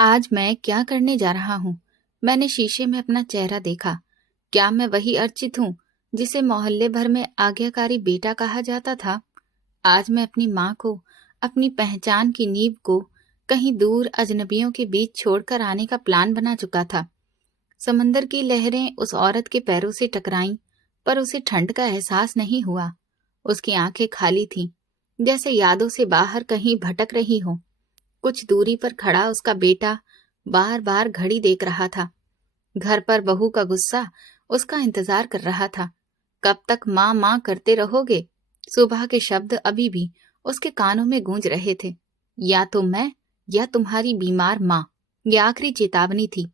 आज मैं क्या करने जा रहा हूँ? मैंने शीशे में अपना चेहरा देखा। क्या मैं वही अर्चित हूँ जिसे मोहल्ले भर में आज्ञाकारी बेटा कहा जाता था? आज मैं अपनी माँ को, अपनी पहचान की नींव को कहीं दूर अजनबियों के बीच छोड़कर आने का प्लान बना चुका था। समंदर की लहरें उस औरत के पैरों से टकराईं, पर उसे ठंड का एहसास नहीं हुआ। उसकी आंखें खाली थीं, जैसे यादों से बाहर कहीं भटक रही हो। कुछ दूरी पर खड़ा उसका बेटा बार बार घड़ी देख रहा था। घर पर बहू का गुस्सा उसका इंतजार कर रहा था। कब तक माँ माँ करते रहोगे? सुबह के शब्द अभी भी उसके कानों में गूंज रहे थे। या तो मैं या तुम्हारी बीमार माँ। यह आखिरी चेतावनी थी।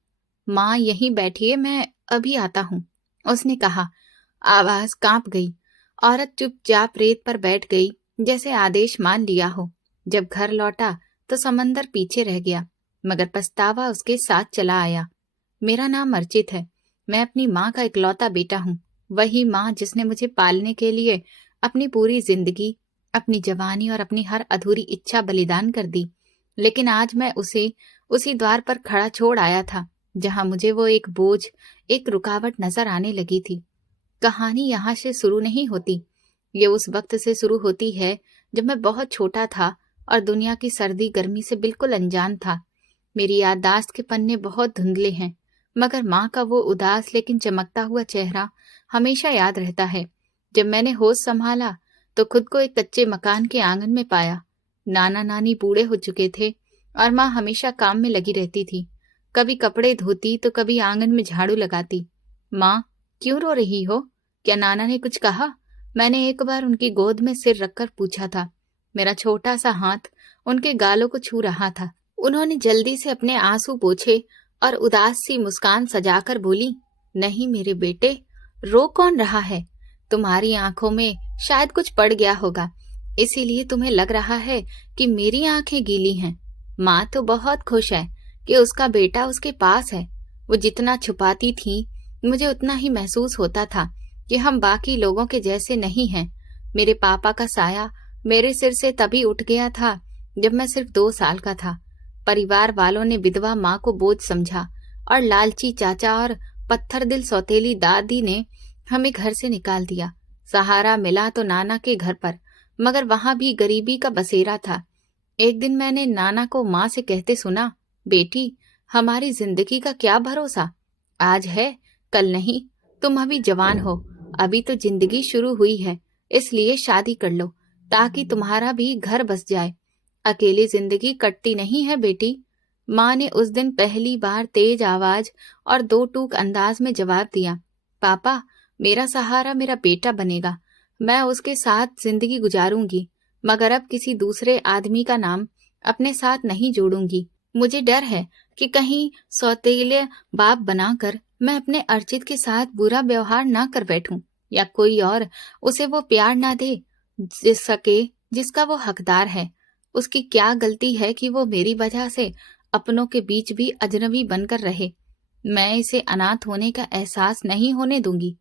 माँ यहीं बैठिए, मैं अभी आता हूँ, उसने कहा। आवाज कांप गई। औरत चुपचाप रेत पर बैठ गई, जैसे आदेश मान लिया हो। जब घर लौटा तो समंदर पीछे रह गया, मगर पछतावा उसके साथ चला आया। मेरा नाम अर्चित है। मैं अपनी माँ का इकलौता बेटा हूँ। वही माँ जिसने मुझे पालने के लिए अपनी पूरी जिंदगी, अपनी जवानी और अपनी हर अधूरी इच्छा बलिदान कर दी। लेकिन आज मैं उसे उसी द्वार पर खड़ा छोड़ आया था जहां मुझे वो एक बोझ, एक रुकावट नजर आने लगी थी। कहानी यहाँ से शुरू नहीं होती। ये उस वक्त से शुरू होती है जब मैं बहुत छोटा था और दुनिया की सर्दी गर्मी से बिल्कुल अनजान था। मेरी याददाश्त के पन्ने बहुत धुंधले हैं, मगर माँ का वो उदास लेकिन चमकता हुआ चेहरा हमेशा याद रहता है। जब मैंने होश संभाला तो खुद को एक कच्चे मकान के आंगन में पाया। नाना नानी बूढ़े हो चुके थे और माँ हमेशा काम में लगी रहती थी। कभी कपड़े धोती तो कभी आंगन में झाड़ू लगाती। माँ, क्यों रो रही हो? क्या नाना ने कुछ कहा? मैंने एक बार उनकी गोद में सिर रखकर पूछा था। मेरा छोटा सा हाथ उनके गालों को छू रहा था। उन्होंने जल्दी से अपने आंसू पोंछे और उदास सी मुस्कान सजाकर बोली, नहीं मेरे बेटे, रो कौन रहा है? तुम्हारी आंखों में शायद कुछ पड़ गया होगा, इसीलिए तुम्हें लग रहा है कि मेरी आंखें गीली हैं। माँ तो बहुत खुश है कि उसका बेटा उसके पास है। वो जितना छुपाती थी, मुझे उतना ही महसूस होता था कि हम बाकी लोगों के जैसे नहीं हैं। मेरे पापा का साया मेरे सिर से तभी उठ गया था जब मैं सिर्फ 2 साल का था। परिवार वालों ने विधवा माँ को बोझ समझा और लालची चाचा और पत्थर दिल सौतेली दादी ने हमें घर से निकाल दिया। सहारा मिला तो नाना के घर पर, मगर वहां भी गरीबी का बसेरा था। एक दिन मैंने नाना को माँ से कहते सुना, बेटी, हमारी जिंदगी का क्या भरोसा? आज है, कल नहीं। तुम अभी जवान हो, अभी तो जिंदगी शुरू हुई है, इसलिए शादी कर लो ताकि तुम्हारा भी घर बस जाए। अकेली जिंदगी कटती नहीं है बेटी। माँ ने उस दिन पहली बार तेज आवाज और 2 टूक अंदाज में जवाब दिया। पापा, मेरा सहारा मेरा बेटा बनेगा। मैं उसके साथ जिंदगी गुजारूंगी, मगर अब किसी दूसरे आदमी का नाम अपने साथ नहीं जोड़ूंगी। मुझे डर है कि कहीं सौतेले बाप बनाकर मैं अपने अर्चित के साथ बुरा व्यवहार ना कर बैठूं, या कोई और उसे वो प्यार ना दे जिसका वो हकदार है। उसकी क्या गलती है कि वो मेरी वजह से अपनों के बीच भी अजनबी बनकर रहे? मैं इसे अनाथ होने का एहसास नहीं होने दूंगी।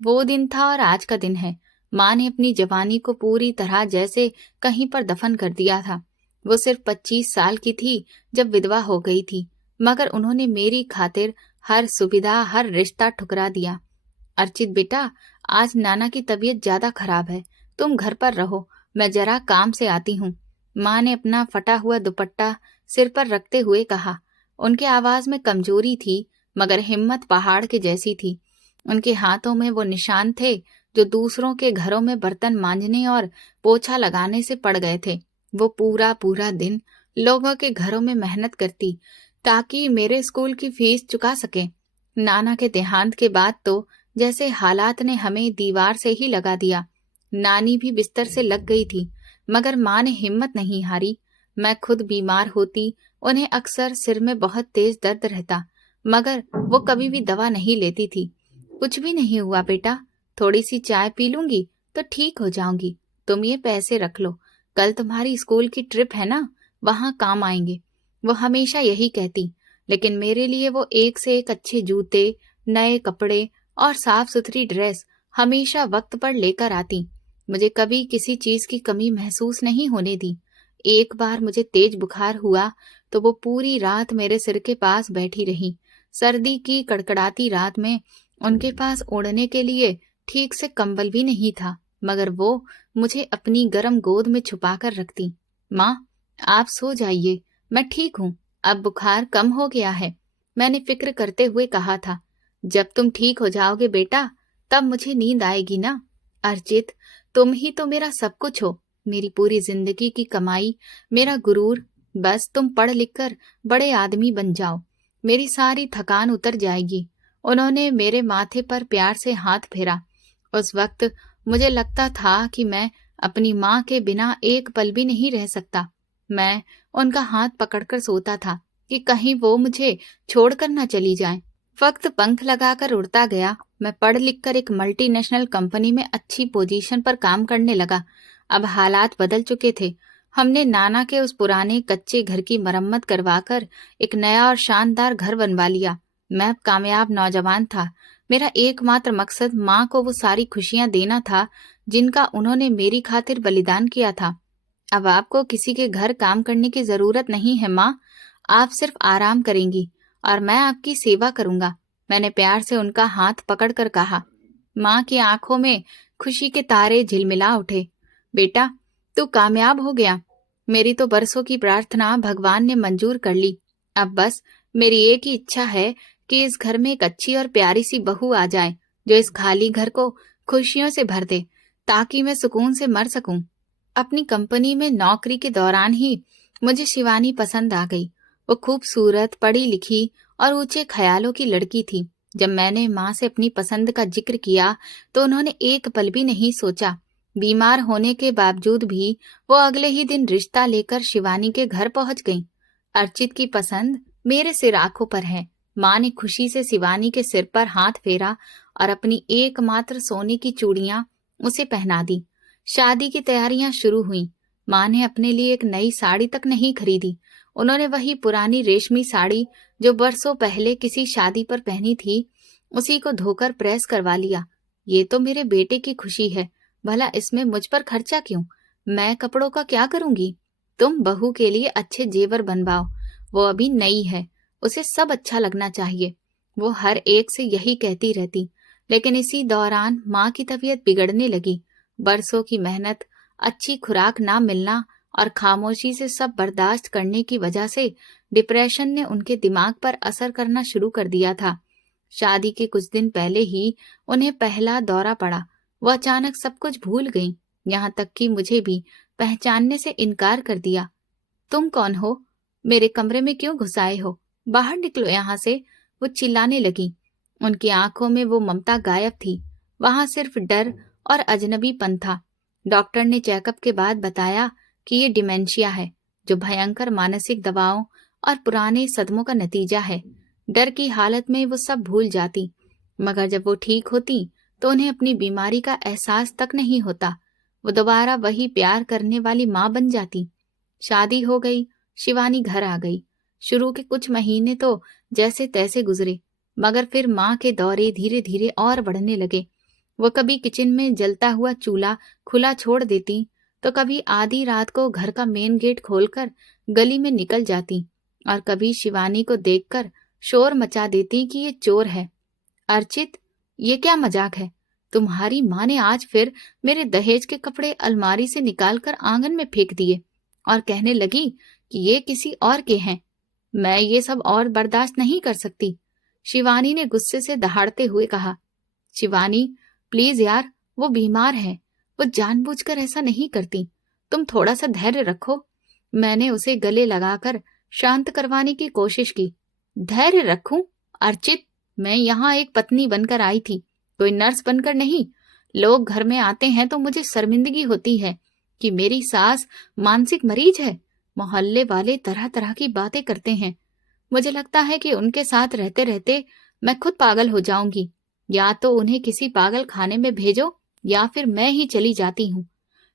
वो दिन था और आज का दिन है। माँ ने अपनी जवानी को पूरी तरह जैसे कहीं पर दफन कर दिया था। वो सिर्फ 25 साल की थी जब विधवा हो गई थी, मगर उन्होंने मेरी खातिर हर सुविधा, हर रिश्ता ठुकरा दिया। अर्चित बेटा, आज नाना की तबीयत ज्यादा खराब है, तुम घर पर रहो, मैं जरा काम से आती हूँ। माँ ने अपना फटा हुआ दुपट्टा सिर पर रखते हुए कहा। उनके आवाज में कमजोरी थी, मगर हिम्मत पहाड़ के जैसी थी। उनके हाथों में वो निशान थे जो दूसरों के घरों में बर्तन मांजने और पोछा लगाने से पड़ गए थे। वो पूरा पूरा दिन लोगों के घरों में मेहनत करती ताकि मेरे स्कूल की फीस चुका सके। नाना के देहांत के बाद तो जैसे हालात ने हमें दीवार से ही लगा दिया। नानी भी बिस्तर से लग गई थी, मगर माँ ने हिम्मत नहीं हारी। मैं खुद बीमार होती, उन्हें अक्सर सिर में बहुत तेज दर्द रहता, मगर वो कभी भी दवा नहीं लेती थी। कुछ भी नहीं हुआ बेटा, थोड़ी सी चाय पी लूंगी तो ठीक हो जाऊंगी। तुम ये पैसे रख लो, कल तुम्हारी स्कूल की ट्रिप है ना, वहां काम आएंगे। वो हमेशा यही कहती, लेकिन मेरे लिए वो एक से एक अच्छे जूते, नए कपड़े और साफ सुथरी ड्रेस हमेशा वक्त पर लेकर आती। मुझे कभी किसी चीज की कमी महसूस नहीं होने दी। एक बार मुझे तेज बुखार हुआ तो वो पूरी रात मेरे सिर के पास बैठी रही। सर्दी की कड़कड़ाती रात में उनके पास ओढ़ने के लिए ठीक से कंबल भी नहीं था, मगर वो मुझे अपनी गर्म गोद में छुपाकर रखती। माँ, आप सो जाइए, मैं ठीक हूँ, अब बुखार कम हो गया है, मैंने फिक्र करते हुए कहा था। जब तुम ठीक हो जाओगे बेटा, तब मुझे नींद आएगी ना। अर्चित, तुम ही तो मेरा सब कुछ हो, मेरी पूरी जिंदगी की कमाई, मेरा गुरूर। बस तुम पढ़ लिख कर बड़े आदमी बन जाओ, मेरी सारी थकान उतर जाएगी। उन्होंने मेरे माथे पर प्यार से हाथ फेरा। उस वक्त मुझे लगता था कि मैं अपनी माँ के बिना एक पल भी नहीं रह सकता। मैं उनका हाथ पकड़कर सोता था कि कहीं वो मुझे छोड़कर न चली जाएं। वक्त पंख लगाकर उड़ता गया। मैं पढ़ लिख कर एक मल्टीनेशनल कंपनी में अच्छी पोजीशन पर काम करने लगा। अब हालात बदल चुके थे। हमने नाना के उस पुराने कच्चे घर की मरम्मत करवाकर एक नया और शानदार घर बनवा लिया। मैं अब कामयाब नौजवान था। मेरा एकमात्र मकसद माँ को वो सारी खुशियां देना था जिनका उन्होंने मेरी खातिर बलिदान किया था। अब आपको किसी के घर काम करने की जरूरत नहीं है माँ, आप सिर्फ आराम करेंगी और मैं आपकी सेवा करूंगा, मैंने प्यार से उनका हाथ पकड़कर कहा। माँ की आंखों में खुशी के तारे झिलमिला उठे। बेटा, तू कामयाब हो गया। मेरी तो बरसों की प्रार्थना भगवान ने मंजूर कर ली। अब बस मेरी एक ही इच्छा है कि इस घर में एक अच्छी और प्यारी सी बहू आ जाए जो इस खाली घर को खुशियों से भर दे, ताकि मैं सुकून से मर सकूं। अपनी कंपनी में नौकरी के दौरान ही मुझे शिवानी पसंद आ गई। वो खूबसूरत, पढ़ी लिखी और ऊंचे ख्यालों की लड़की थी। जब मैंने माँ से अपनी पसंद का जिक्र किया तो उन्होंने एक पल भी नहीं सोचा। बीमार होने के बावजूद भी वो अगले ही दिन रिश्ता लेकर शिवानी के घर पहुंच गईं। अर्चित की पसंद मेरे सिर आंखों पर है। माँ ने खुशी से शिवानी के सिर पर हाथ फेरा और अपनी एकमात्र सोने की चूड़ियां उसे पहना दी। शादी की तैयारियां शुरू हुईं। माँ ने अपने लिए एक नई साड़ी तक नहीं खरीदी। उन्होंने वही पुरानी रेशमी साड़ी जो बरसों पहले किसी शादी पर पहनी थी, उसी को धोकर प्रेस करवा लिया। ये तो मेरे बेटे की खुशी है, भला इसमें मुझ पर खर्चा क्यों? मैं कपड़ों का क्या करूंगी? तुम बहू के लिए अच्छे जेवर बनवाओ, वो अभी नई है, उसे सब अच्छा लगना चाहिए। वो हर एक से यही कहती रहती। लेकिन इसी दौरान माँ की तबीयत बिगड़ने लगी। बरसों की मेहनत, अच्छी खुराक ना मिलना और खामोशी से सब बर्दाश्त करने की वजह से डिप्रेशन ने उनके दिमाग पर असर करना शुरू कर दिया था। शादी के कुछ दिन पहले ही उन्हें पहला दौरा पड़ा। वो अचानक सब कुछ भूल गईं, यहाँ तक कि मुझे भी पहचानने से इनकार कर दिया। तुम कौन हो? मेरे कमरे में क्यों घुस आए हो? बाहर निकलो यहाँ से, वो चिल्लाने लगी। उनकी आंखों में वो ममता गायब थी। वहां सिर्फ डर और अजनबीपन था। डॉक्टर ने चेकअप के बाद बताया कि ये डिमेंशिया है, जो भयंकर मानसिक दबावों और पुराने सदमों का नतीजा है। डर की हालत में वो सब भूल जाती, मगर जब वो ठीक होती तो उन्हें अपनी बीमारी का एहसास तक नहीं होता। वो दोबारा वही प्यार करने वाली माँ बन जाती। शादी हो गई, शिवानी घर आ गई। शुरू के कुछ महीने तो जैसे तैसे गुजरे, मगर फिर माँ के दौरे धीरे धीरे और बढ़ने लगे। वो कभी किचन में जलता हुआ चूल्हा खुला छोड़ देती, तो कभी आधी रात को घर का मेन गेट खोलकर गली में निकल जाती और कभी शिवानी को देखकर शोर मचा देती कि ये चोर है। अर्चित, ये क्या मजाक है? तुम्हारी माँ ने आज फिर मेरे दहेज के कपड़े अलमारी से निकालकर आंगन में फेंक दिए और कहने लगी कि ये किसी और के हैं। मैं ये सब और बर्दाश्त नहीं कर सकती, शिवानी ने गुस्से से दहाड़ते हुए कहा। शिवानी, प्लीज यार, वो बीमार है, वो जानबूझकर ऐसा नहीं करती, तुम थोड़ा सा धैर्य रखो। मैंने उसे गले लगाकर शांत करवाने की कोशिश की। धैर्य रखूं? अर्चित, मैं यहाँ एक पत्नी बनकर आई थी, कोई नर्स बनकर नहीं। लोग घर में आते हैं तो मुझे शर्मिंदगी होती है कि मेरी सास मानसिक मरीज है। मोहल्ले वाले तरह तरह की बातें करते हैं। मुझे लगता है कि उनके साथ रहते रहते मैं खुद पागल हो जाऊंगी। या तो उन्हें किसी पागल खाने में भेजो या फिर मैं ही चली जाती हूँ।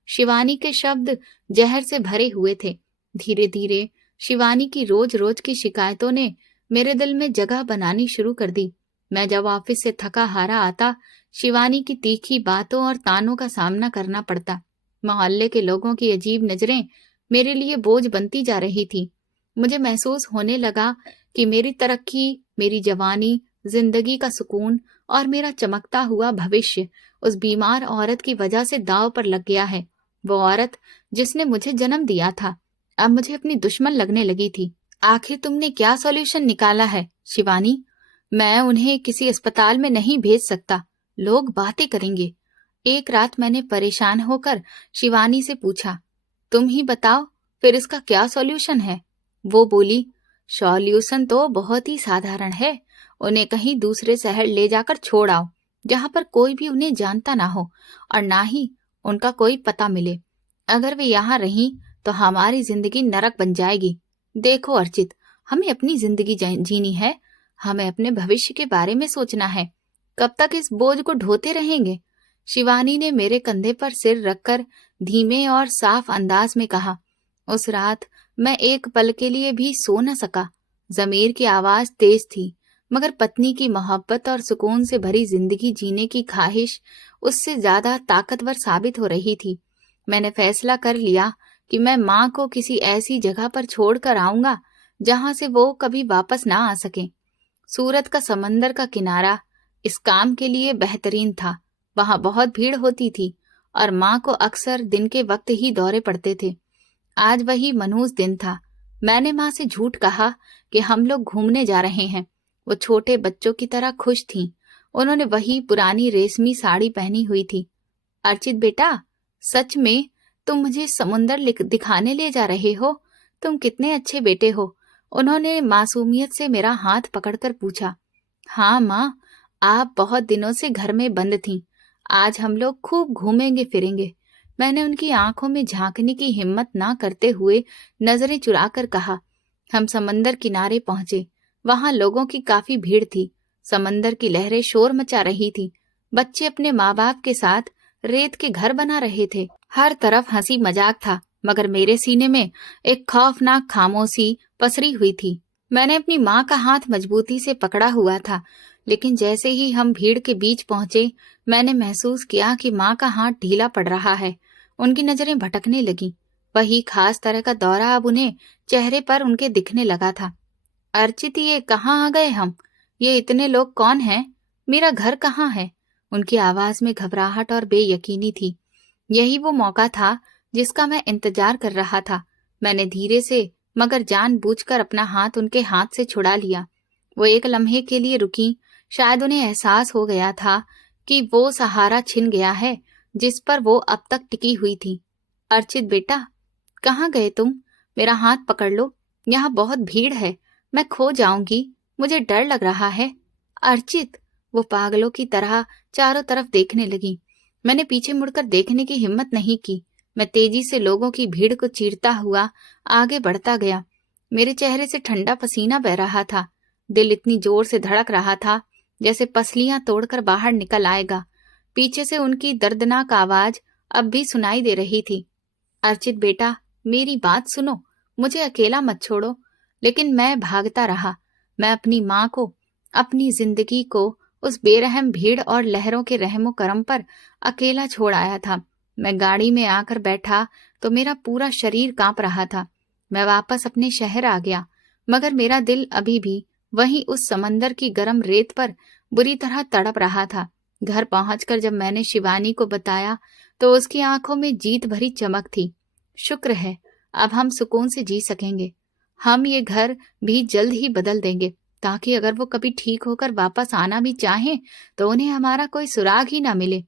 शिवानी के शब्द जहर से भरे हुए थे। धीरे धीरे शिवानी की रोज रोज की शिकायतों ने मेरे दिल में जगह बनानी शुरू कर दी। मैं जब ऑफिस से थका हारा आता, शिवानी की तीखी बातों और तानों का सामना करना पड़ता। मोहल्ले के लोगों की अजीब नजरें मेरे लिए बोझ बनती जा रही थी। मुझे महसूस होने लगा कि मेरी तरक्की, मेरी जवानी, जिंदगी का सुकून और मेरा चमकता हुआ भविष्य उस बीमार औरत की वजह से दांव पर लग गया है। वो औरत जिसने मुझे जन्म दिया था, अब मुझे अपनी दुश्मन लगने लगी थी। आखिर तुमने क्या सॉल्यूशन निकाला है, शिवानी? मैं उन्हें किसी अस्पताल में नहीं भेज सकता, लोग बातें करेंगे। एक रात मैंने परेशान होकर शिवानी से पूछा, तुम ही बताओ, फिर इसका क्या सॉल्यूशन है? वो बोली, सॉल्यूशन तो बहुत ही साधारण है। उन्हें कहीं दूसरे शहर ले जाकर छोड़ आओ, जहां पर कोई भी उन्हें जानता ना हो और ना ही उनका कोई पता मिले। अगर वे यहाँ रहीं तो हमारी जिंदगी नरक बन जाएगी। देखो अर्चित, हमें अपनी जिंदगी जीनी है, हमें अपने भविष्य के बारे में सोचना है। कब तक इस बोझ को ढोते रहेंगे? शिवानी ने मेरे कंधे पर सिर रखकर धीमे और साफ अंदाज में कहा। उस रात मैं एक पल के लिए भी सो न सका। जमीर की आवाज तेज थी, मगर पत्नी की मोहब्बत और सुकून से भरी जिंदगी जीने की ख्वाहिश उससे ज्यादा ताकतवर साबित हो रही थी। मैंने फैसला कर लिया कि मैं माँ को किसी ऐसी जगह पर छोड़कर आऊंगा जहां से वो कभी वापस ना आ सके। सूरत का समंदर का किनारा इस काम के लिए बेहतरीन था। वहां बहुत भीड़ होती थी और माँ को अक्सर दिन के वक्त ही दौरे पड़ते थे। आज वही मनहूस दिन था। मैंने माँ से झूठ कहा कि हम लोग घूमने जा रहे हैं। वो छोटे बच्चों की तरह खुश थीं। उन्होंने वही पुरानी रेशमी साड़ी पहनी हुई थी। अर्चित बेटा, सच में तुम मुझे समुंदर दिखाने ले जा रहे हो? तुम कितने अच्छे बेटे हो। उन्होंने मासूमियत से मेरा हाथ पकड़कर पूछा। हाँ माँ, आप बहुत दिनों से घर में बंद थीं। आज हम लोग खूब घूमेंगे फिरेंगे। मैंने उनकी आंखों में झांकने की हिम्मत ना करते हुए नजरें चुराकर कहा। हम समंदर किनारे पहुंचे। वहां लोगों की काफी भीड़ थी। समंदर की लहरें शोर मचा रही थी। बच्चे अपने माँ बाप के साथ रेत के घर बना रहे थे। हर तरफ हंसी मजाक था, मगर मेरे सीने में एक खौफनाक खामोशी पसरी हुई थी। मैंने अपनी माँ का हाथ मजबूती से पकड़ा हुआ था, लेकिन जैसे ही हम भीड़ के बीच पहुंचे, मैंने महसूस किया कि माँ का हाथ ढीला पड़ रहा है। उनकी नजरें भटकने लगी। वही खास तरह का दौरा अब उन्हें चेहरे पर उनके दिखने लगा था। अर्चित, ये कहाँ आ गए हम? ये इतने लोग कौन हैं? मेरा घर कहाँ है? उनकी आवाज में घबराहट और बेयकीनी थी। यही वो मौका था जिसका मैं इंतजार कर रहा था। मैंने धीरे से मगर जानबूझकर अपना हाथ उनके हाथ से छुड़ा लिया। वो एक लम्हे के लिए रुकी। शायद उन्हें एहसास हो गया था कि वो सहारा छिन गया है जिस पर वो अब तक टिकी हुई थी। अर्चित बेटा, कहाँ गए तुम? मेरा हाथ पकड़ लो, यहाँ बहुत भीड़ है, मैं खो जाऊंगी, मुझे डर लग रहा है। अर्चित, वो पागलों की तरह चारों तरफ देखने लगी। मैंने पीछे मुड़कर देखने की हिम्मत नहीं की। मैं तेजी से लोगों की भीड़ को चीरता हुआ आगे बढ़ता गया। मेरे चेहरे से ठंडा पसीना बह रहा था। दिल इतनी जोर से धड़क रहा था जैसे पसलियां तोड़कर बाहर निकल आएगा। पीछे से उनकी दर्दनाक आवाज अब भी सुनाई दे रही थी। अर्चित बेटा, मेरी बात सुनो, मुझे अकेला मत छोड़ो। लेकिन मैं भागता रहा। मैं अपनी माँ को, अपनी जिंदगी को उस बेरहम भीड़ और लहरों के रहमो करम पर अकेला छोड़ आया था। मैं गाड़ी में आकर बैठा तो मेरा पूरा शरीर कांप रहा था। मैं वापस अपने शहर आ गया, मगर मेरा दिल अभी भी वहीं उस समंदर की गर्म रेत पर बुरी तरह तड़प रहा था। घर पहुंचकर जब मैंने शिवानी को बताया तो उसकी आंखों में जीत भरी चमक थी। शुक्र है, अब हम सुकून से जी सकेंगे। हम ये घर भी जल्द ही बदल देंगे, ताकि अगर वो कभी ठीक होकर वापस आना भी चाहें तो उन्हें हमारा कोई सुराग ही ना मिले।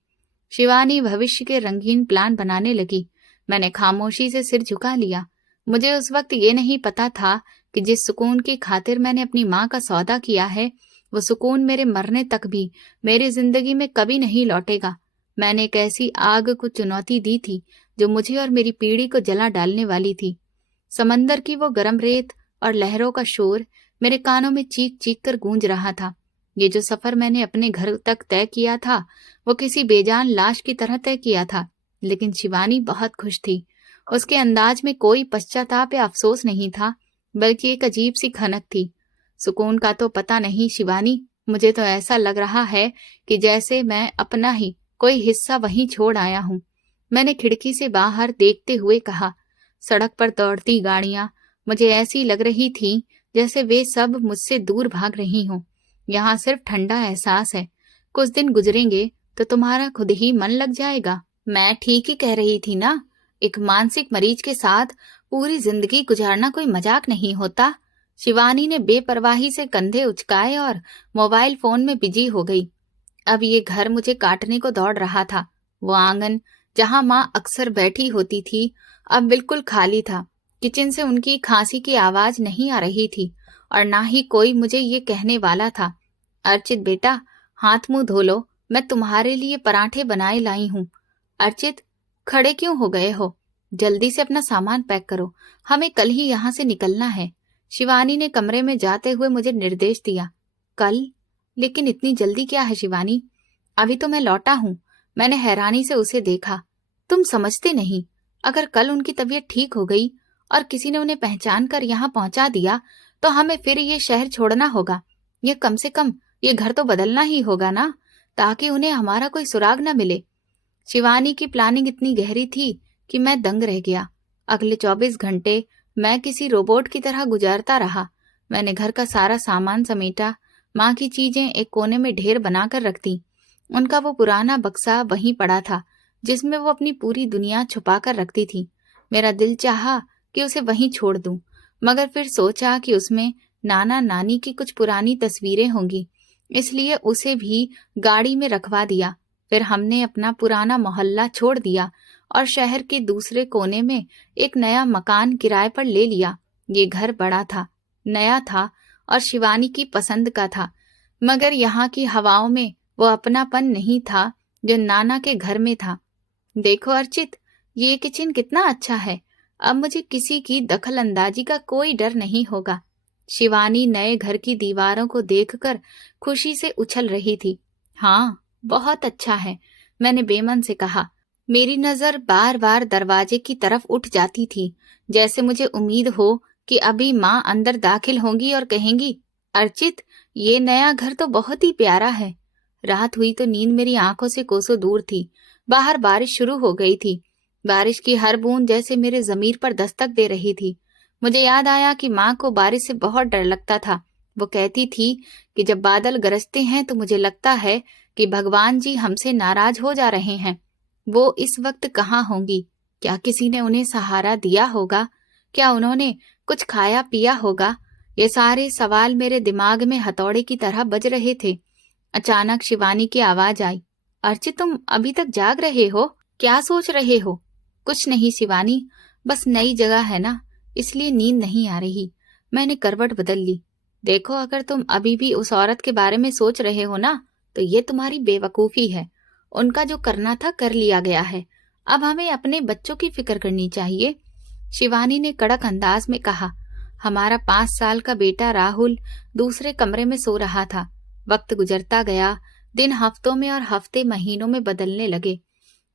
शिवानी भविष्य के रंगीन प्लान बनाने लगी। मैंने खामोशी से सिर झुका लिया। मुझे उस वक्त ये नहीं पता था कि जिस सुकून की खातिर मैंने अपनी माँ का सौदा किया है, वो सुकून मेरे मरने तक भी मेरी जिंदगी में कभी नहीं लौटेगा। मैंने एक ऐसी आग को चुनौती दी थी जो मुझे और मेरी पीढ़ी को जला डालने वाली थी। समंदर की वो गर्म रेत और लहरों का शोर मेरे कानों में चीख चीख कर गूंज रहा था। ये जो सफर मैंने अपने घर तक तय किया था, वो किसी बेजान लाश की तरह तय किया था। लेकिन शिवानी बहुत खुश थी। उसके अंदाज में कोई पश्चाताप या अफसोस नहीं था, बल्कि एक अजीब सी खनक थी। सुकून का तो पता नहीं शिवानी, मुझे तो ऐसा लग रहा है कि जैसे मैं अपना ही कोई हिस्सा वहीं छोड़ आया हूँ। मैंने खिड़की से बाहर देखते हुए कहा। सड़क पर दौड़ती गाड़ियां मुझे ऐसी लग रही थीं जैसे वे सब मुझसे दूर भाग रही हों। यहाँ सिर्फ ठंडा एहसास है। कुछ दिन गुजरेंगे तो तुम्हारा खुद ही मन लग जाएगा। मैं ठीक ही कह रही थी ना। एक मानसिक मरीज के साथ पूरी जिंदगी गुजारना कोई मजाक नहीं होता। शिवानी ने बेपरवाही से कंधे उचकाए और मोबाइल फोन में बिजी हो गई। अब ये घर मुझे काटने को दौड़ रहा था। वो आंगन जहां माँ अक्सर बैठी होती थी अब बिल्कुल खाली था। किचन से उनकी खांसी की आवाज नहीं आ रही थी और ना ही कोई मुझे ये कहने वाला था, अर्चित बेटा हाथ मुंह धो लो, मैं तुम्हारे लिए पराठे बनाए लाई हूँ। अर्चित, खड़े क्यों हो गए हो? जल्दी से अपना सामान पैक करो, हमें कल ही यहाँ से निकलना है। शिवानी ने कमरे में जाते हुए मुझे निर्देश दिया। कल? लेकिन इतनी जल्दी क्या है शिवानी? अभी तो मैं लौटा हूँ। मैंने हैरानी से उसे देखा। तुम समझते नहीं, अगर कल उनकी तबीयत ठीक हो गई और किसी ने उन्हें पहचान कर यहाँ पहुंचा दिया तो हमें फिर ये शहर छोड़ना होगा। ये कम से कम ये घर तो बदलना ही होगा ना, ताकि उन्हें हमारा कोई सुराग न मिले। शिवानी की प्लानिंग इतनी गहरी थी कि मैं दंग रह गया। अगले 24 घंटे मैं किसी रोबोट की तरह गुजारता रहा। मैंने घर का सारा सामान समेटा, माँ की चीजें एक कोने में ढेर बनाकर रख दी। उनका वो पुराना बक्सा वहीं पड़ा था जिसमें वो अपनी पूरी दुनिया छुपा कर रखती थी। मेरा दिल चाहा कि उसे वहीं छोड़ दूं, मगर फिर सोचा कि उसमें नाना नानी की कुछ पुरानी तस्वीरें होंगी, इसलिए उसे भी गाड़ी में रखवा दिया। फिर हमने अपना पुराना मोहल्ला छोड़ दिया और शहर के दूसरे कोने में एक नया मकान किराए पर ले लिया। ये घर बड़ा था, नया था और शिवानी की पसंद का था, मगर यहाँ की हवाओं में वो अपनापन नहीं था जो नाना के घर में था। देखो अर्चित, ये किचन कितना अच्छा है। अब मुझे किसी की दखल अंदाजी का कोई डर नहीं होगा। शिवानी नए घर की दीवारों को देखकर खुशी से उछल रही थी। हाँ, बहुत अच्छा है, मैंने बेमन से कहा। मेरी नजर बार बार दरवाजे की तरफ उठ जाती थी, जैसे मुझे उम्मीद हो कि अभी माँ अंदर दाखिल होंगी और कहेंगी, अर्चित, ये नया घर तो बहुत ही प्यारा है। रात हुई तो नींद मेरी आंखों से कोसों दूर थी। बाहर बारिश शुरू हो गई थी। बारिश की हर बूंद जैसे मेरे जमीर पर दस्तक दे रही थी। मुझे याद आया कि माँ को बारिश से बहुत डर लगता था। वो कहती थी कि जब बादल गरजते हैं तो मुझे लगता है कि भगवान जी हमसे नाराज हो जा रहे हैं। वो इस वक्त कहाँ होंगी? क्या किसी ने उन्हें सहारा दिया होगा? क्या उन्होंने कुछ खाया पिया होगा? ये सारे सवाल मेरे दिमाग में हथौड़े की तरह बज रहे थे। अचानक शिवानी की आवाज आई, अर्चित, तुम अभी तक जाग रहे हो? क्या सोच रहे हो? कुछ नहीं शिवानी, बस नई जगह है ना, इसलिए नींद नहीं आ रही। मैंने करवट बदल ली। देखो, अगर तुम अभी भी उस औरत के बारे में सोच रहे हो ना, तो ये तुम्हारी बेवकूफी है। उनका जो करना था कर लिया गया है। अब हमें अपने बच्चों की फिक्र करनी चाहिए। शिवानी ने कड़क अंदाज में कहा। हमारा 5 साल का बेटा राहुल दूसरे कमरे में सो रहा था। वक्त गुजरता गया, दिन हफ्तों में और हफ्ते महीनों में बदलने लगे।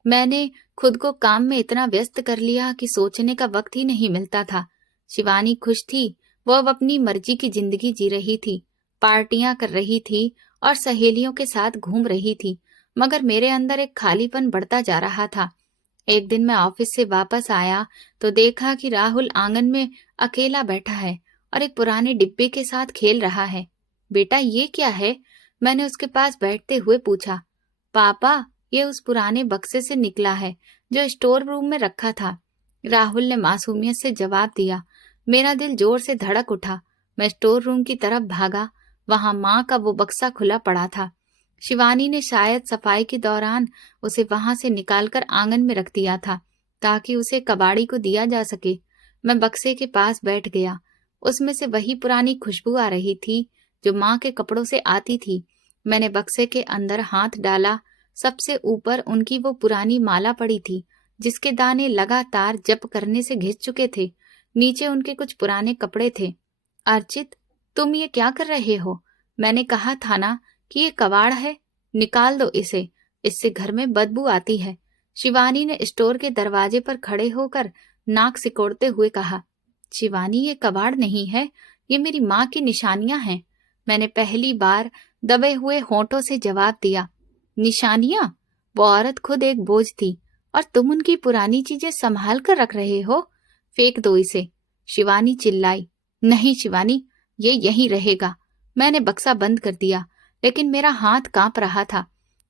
मैंने खुद को काम में इतना व्यस्त कर लिया कि सोचने का वक्त ही नहीं मिलता था। शिवानी खुश थी। वो अब अपनी मर्जी की जिंदगी जी रही थी, पार्टियां कर रही थी और सहेलियों के साथ घूम रही थी, मगर मेरे अंदर एक खालीपन बढ़ता जा रहा था। एक दिन मैं ऑफिस से वापस आया तो देखा कि राहुल आंगन में अकेला बैठा है और एक पुराने डिब्बे के साथ खेल रहा है। बेटा, ये क्या है? मैंने उसके पास बैठते हुए पूछा। पापा, ये उस पुराने बक्से से निकला है जो स्टोर रूम में रखा था, राहुल ने मासूमियत से जवाब दिया। मेरा दिल जोर से धड़क उठा। मैं स्टोर रूम की तरफ भागा। वहां माँ का वो बक्सा खुला पड़ा था। शिवानी ने शायद सफाई के दौरान उसे वहां से निकालकर आंगन में रख दिया था ताकि उसे कबाड़ी को दिया जा सके। मैं बक्से के पास बैठ गया। उसमें से वही पुरानी खुशबू आ रही थी जो माँ के कपड़ों से आती थी। मैंने बक्से के अंदर हाथ डाला। सबसे ऊपर उनकी वो पुरानी माला पड़ी थी जिसके दाने लगातार जप करने से घिस चुके थे। नीचे उनके कुछ पुराने कपड़े थे। अर्चित, तुम ये क्या कर रहे हो? मैंने कहा था ना कि ये कबाड़ है, निकाल दो इसे, इससे घर में बदबू आती है। शिवानी ने स्टोर के दरवाजे पर खड़े होकर नाक सिकोड़ते हुए कहा। शिवानी, ये कबाड़ नहीं है, ये मेरी माँ की निशानियां हैं। मैंने पहली बार दबे हुए होंठों से जवाब दिया। निशानियां? वो औरत खुद एक बोझ थी और तुम उनकी पुरानी चीजें संभाल कर रख रहे हो? फेंक दो इसे। शिवानी चिल्लाई। नहीं शिवानी, ये यहीं रहेगा। मैंने बक्सा बंद कर दिया, लेकिन मेरा हाथ कांप रहा था।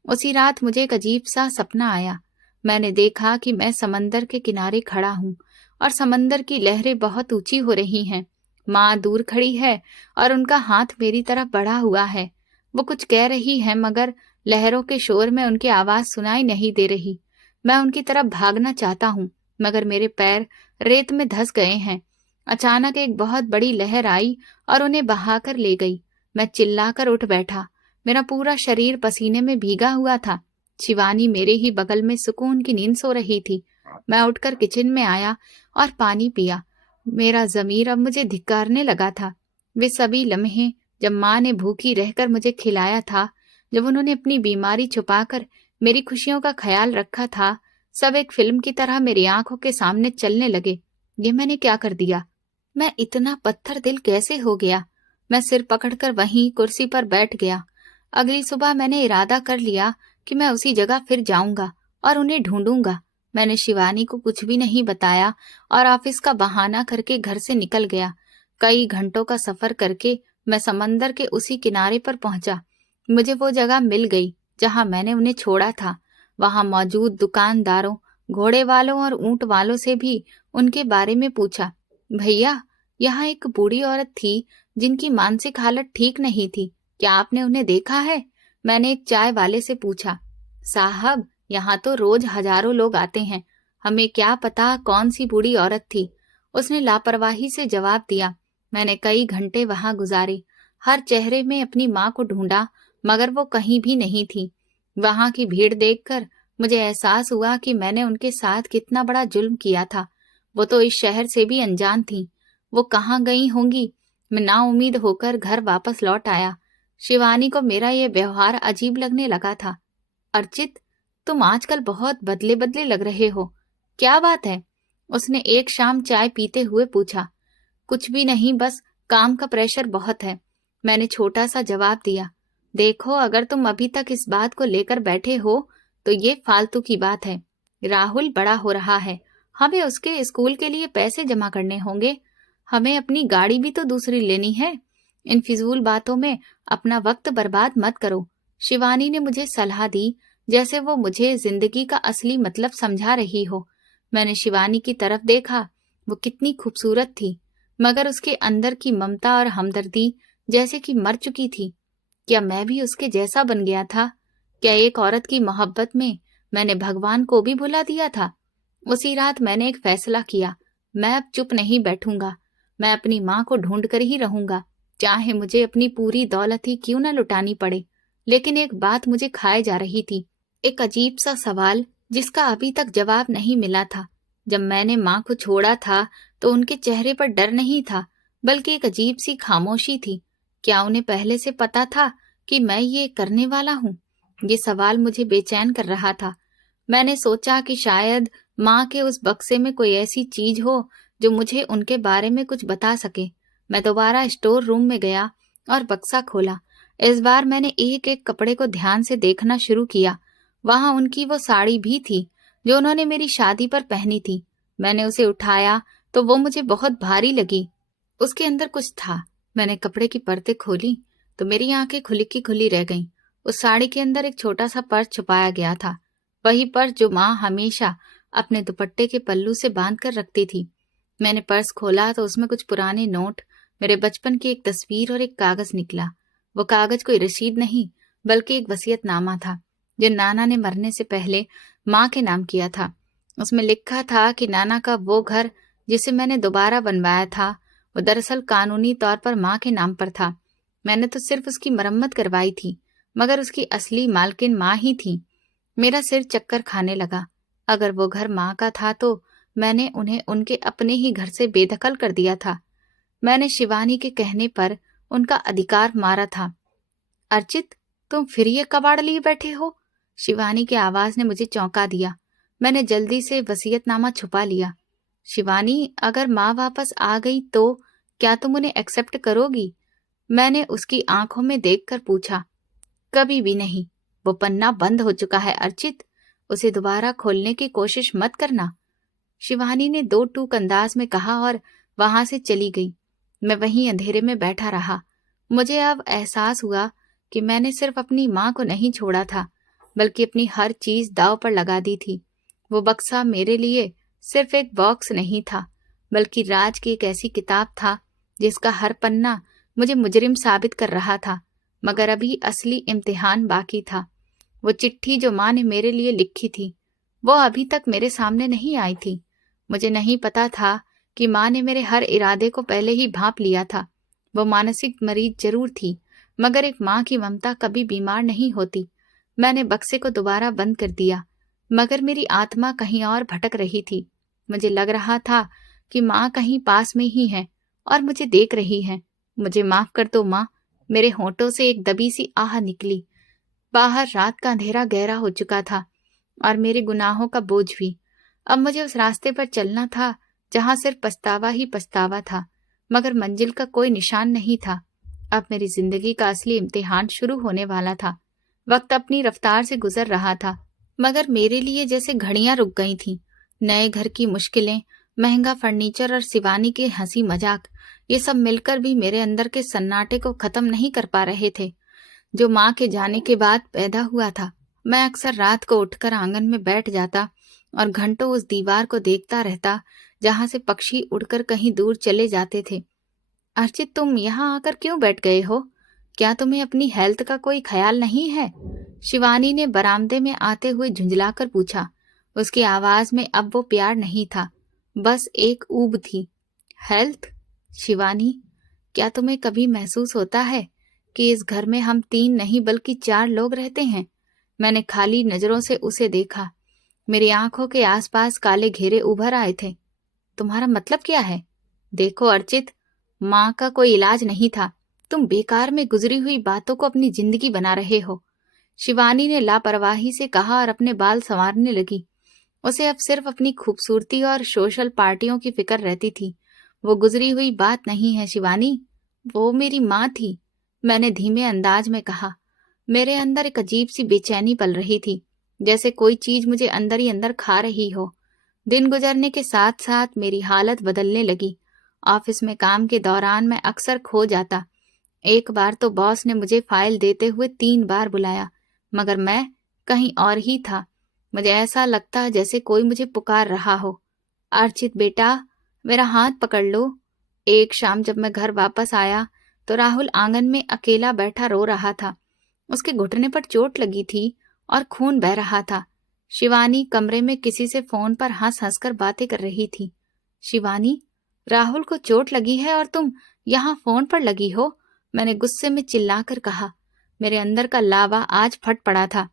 उसी रात मुझे एक अजीब सा सपना आया। मैंने देखा कि मैं समंदर के किनारे खड़ा हूं और समंदर की लहरें बहुत ऊंची हो रही हैं। माँ दूर खड़ी है और उनका हाथ मेरी तरफ बढ़ा हुआ है। वो कुछ कह रही है, मगर लहरों के शोर में उनकी आवाज सुनाई नहीं दे रही। मैं उनकी तरफ भागना चाहता हूँ, मगर मेरे पैर रेत में धंस गए हैं। अचानक एक बहुत बड़ी लहर आई और उन्हें बहाकर ले गई। मैं चिल्लाकर उठ बैठा। मेरा पूरा शरीर पसीने में भीगा हुआ था। शिवानी मेरे ही बगल में सुकून की नींद सो रही थी। मैं उठकर किचन में आया और पानी पिया। मेरा ज़मीर अब मुझे धिक्कारने लगा था। वे सभी लम्हे जब माँ ने भूखी रहकर मुझे खिलाया था, जब उन्होंने अपनी बीमारी छुपाकर मेरी खुशियों का ख्याल रखा था, सब एक फिल्म की तरह मेरी आंखों के सामने चलने लगे। ये मैंने क्या कर दिया? मैं इतना पत्थर दिल कैसे हो गया? मैं सिर पकड़कर वहीं कुर्सी पर बैठ गया। अगली सुबह मैंने इरादा कर लिया कि मैं उसी जगह फिर जाऊंगा और उन्हें ढूंढूंगा। मैंने शिवानी को कुछ भी नहीं बताया और ऑफिस का बहाना करके घर से निकल गया। कई घंटों का सफर करके मैं समंदर के उसी किनारे पर पहुंचा। मुझे वो जगह मिल गई जहां मैंने उन्हें छोड़ा था। वहां मौजूद दुकानदारों, घोड़े वालों और ऊंट वालों से भी उनके बारे में पूछा। भैया, यहाँ एक बूढ़ी औरत थी जिनकी मानसिक हालत ठीक नहीं थी। क्या आपने उन्हें देखा है? मैंने एक चाय वाले से पूछा। साहब, यहाँ तो रोज हजारों लोग आते हैं, हमें क्या पता कौन सी बूढ़ी औरत थी, उसने लापरवाही से जवाब दिया। मैंने कई घंटे वहां गुजारे। हर चेहरे में अपनी माँ को ढूंढा, मगर वो कहीं भी नहीं थी। वहां की भीड़ देखकर मुझे एहसास हुआ कि मैंने उनके साथ कितना बड़ा जुल्म किया था। वो तो इस शहर से भी अनजान थी। वो कहाँ गई होंगी? मैं नाउम्मीद होकर घर वापस लौट आया। शिवानी को मेरा ये व्यवहार अजीब लगने लगा था। अर्चित, तुम आजकल बहुत बदले बदले लग रहे हो। क्या बात है? उसने एक शाम चाय पीते हुए पूछा। कुछ भी नहीं, बस काम का प्रेशर बहुत है, मैंने छोटा सा जवाब दिया। देखो, अगर तुम अभी तक इस बात को लेकर बैठे हो तो ये फालतू की बात है। राहुल बड़ा हो रहा है, हमें उसके स्कूल के लिए पैसे जमा करने होंगे। हमें अपनी गाड़ी भी तो दूसरी लेनी है। इन फिजूल बातों में अपना वक्त बर्बाद मत करो। शिवानी ने मुझे सलाह दी, जैसे वो मुझे जिंदगी का असली मतलब समझा रही हो। मैंने शिवानी की तरफ देखा। वो कितनी खूबसूरत थी, मगर उसके अंदर की ममता और हमदर्दी जैसे कि मर चुकी थी। क्या मैं भी उसके जैसा बन गया था? क्या एक औरत की मोहब्बत में मैंने भगवान को भी भुला दिया था? उसी रात मैंने एक फैसला किया। मैं अब चुप नहीं बैठूंगा। मैं अपनी माँ को ढूंढ कर ही रहूंगा, चाहे मुझे अपनी पूरी दौलत ही क्यों न लुटानी पड़े। लेकिन एक बात मुझे खाए जा रही थी, एक अजीब सा सवाल जिसका अभी तक जवाब नहीं मिला था। जब मैंने माँ को छोड़ा था तो उनके चेहरे पर डर नहीं था, बल्कि एक अजीब सी खामोशी थी। क्या उन्हें पहले से पता था कि मैं ये करने वाला हूँ? ये सवाल मुझे बेचैन कर रहा था। मैंने सोचा कि शायद माँ के उस बक्से में कोई ऐसी चीज हो जो मुझे उनके बारे में कुछ बता सके। मैं दोबारा स्टोर रूम में गया और बक्सा खोला। इस बार मैंने एक एक कपड़े को ध्यान से देखना शुरू किया। वहां उनकी वो साड़ी भी थी जो उन्होंने मेरी शादी पर पहनी थी। मैंने उसे उठाया तो वो मुझे बहुत भारी लगी। उसके अंदर कुछ था। मैंने कपड़े की परतें खोली तो मेरी आंखें खुली की खुली रह गईं। उस साड़ी के अंदर एक छोटा सा पर्स छुपाया गया था, वही पर्स जो माँ हमेशा अपने दुपट्टे के पल्लू से बांध कर रखती थी। मैंने पर्स खोला तो उसमें कुछ पुराने नोट, मेरे बचपन की एक तस्वीर और एक कागज निकला। वो कागज कोई रसीद नहीं, बल्कि एक वसीयतनामा था जो नाना ने मरने से पहले माँ के नाम किया था। उसमें लिखा था कि नाना का वो घर जिसे मैंने दोबारा बनवाया था, वो दरअसल कानूनी तौर पर माँ के नाम पर था। मैंने तो सिर्फ उसकी मरम्मत करवाई थी, मगर उसकी असली मालकिन माँ ही थी। मेरा सिर चक्कर खाने लगा। अगर वो घर माँ का था तो मैंने उन्हें उनके अपने ही घर से बेदखल कर दिया था। मैंने शिवानी के कहने पर उनका अधिकार मारा था। अर्चित, तुम फिर ये कबाड़ लिए बैठे हो? शिवानी की आवाज ने मुझे चौंका दिया। मैंने जल्दी से वसीयतनामा छुपा लिया। शिवानी, अगर माँ वापस आ गई तो क्या तुम उन्हें एक्सेप्ट करोगी? मैंने उसकी आंखों में देखकर पूछा। कभी भी नहीं। वो पन्ना बंद हो चुका है अर्चित, उसे दोबारा खोलने की कोशिश मत करना। शिवानी ने दो टूक अंदाज में कहा और वहां से चली गई। मैं वहीं अंधेरे में बैठा रहा। मुझे अब एहसास हुआ कि मैंने सिर्फ अपनी माँ को नहीं छोड़ा था, बल्कि अपनी हर चीज दांव पर लगा दी थी। वो बक्सा मेरे लिए सिर्फ एक बॉक्स नहीं था, बल्कि राज की एक ऐसी किताब था जिसका हर पन्ना मुझे मुजरिम साबित कर रहा था। मगर अभी असली इम्तिहान बाकी था। वो चिट्ठी जो माँ ने मेरे लिए लिखी थी, वो अभी तक मेरे सामने नहीं आई थी। मुझे नहीं पता था कि माँ ने मेरे हर इरादे को पहले ही भांप लिया था। वो मानसिक मरीज जरूर थी, मगर एक माँ की ममता कभी बीमार नहीं होती। मैंने बक्से को दोबारा बंद कर दिया, मगर मेरी आत्मा कहीं और भटक रही थी। मुझे लग रहा था कि माँ कहीं पास में ही है और मुझे देख रही है। मुझे माफ कर दो माँ। मेरे होंठों से एक दबी सी आह निकली। बाहर रात का अंधेरा गहरा हो चुका था और मेरे गुनाहों का बोझ भी। अब मुझे उस रास्ते पर चलना था जहां सिर्फ पछतावा ही पछतावा था, मगर मंजिल का कोई निशान नहीं था। अब मेरी जिंदगी का असली इम्तिहान शुरू होने वाला था। वक्त अपनी रफ्तार से गुजर रहा था, मगर मेरे लिए जैसे घड़ियां रुक गई थीं। नए घर की मुश्किलें, महंगा फर्नीचर और शिवानी के हंसी मजाक, ये सब मिलकर भी मेरे अंदर के सन्नाटे को खत्म नहीं कर पा रहे थे, जो माँ के जाने के बाद पैदा हुआ था। मैं अक्सर रात को उठकर आंगन में बैठ जाता और घंटों उस दीवार को देखता रहता जहां से पक्षी उड़कर कहीं दूर चले जाते थे। अर्चित, तुम यहाँ आकर क्यों बैठ गए हो? क्या तुम्हें अपनी हेल्थ का कोई ख्याल नहीं है? शिवानी ने बरामदे में आते हुए झुंझलाकर पूछा। उसकी आवाज में अब वो प्यार नहीं था, बस एक ऊब थी। हेल्थ? शिवानी, क्या तुम्हें कभी महसूस होता है कि इस घर में हम 3 नहीं बल्कि 4 लोग रहते हैं? मैंने खाली नजरों से उसे देखा। मेरी आंखों के आसपास काले घेरे उभर आए थे। तुम्हारा मतलब क्या है? देखो अर्चित, माँ का कोई इलाज नहीं था। तुम बेकार में गुजरी हुई बातों को अपनी जिंदगी बना रहे हो। शिवानी ने लापरवाही से कहा और अपने बाल संवारने लगी। उसे अब सिर्फ अपनी खूबसूरती और सोशल पार्टियों की फिक्र रहती थी। वो गुजरी हुई बात नहीं है शिवानी, वो मेरी माँ थी। मैंने धीमे अंदाज में कहा। मेरे अंदर एक अजीब सी बेचैनी पल रही थी, जैसे कोई चीज मुझे अंदर ही अंदर खा रही हो। दिन गुजरने के साथ साथ मेरी हालत बदलने लगी। ऑफिस में काम के दौरान मैं अक्सर खो जाता। एक बार तो बॉस ने मुझे फाइल देते हुए 3 बार बुलाया, मगर मैं कहीं और ही था। मुझे ऐसा लगता जैसे कोई मुझे पुकार रहा हो। अर्चित बेटा, मेरा हाथ पकड़ लो। एक शाम जब मैं घर वापस आया तो राहुल आंगन में अकेला बैठा रो रहा था। उसके घुटने पर चोट लगी थी और खून बह रहा था। शिवानी कमरे में किसी से फोन पर हंस हंसकर बातें कर रही थी। शिवानी, राहुल को चोट लगी है और तुम यहाँ फोन पर लगी हो? मैंने गुस्से में चिल्लाकर कहा। मेरे अंदर का लावा आज फट पड़ा था।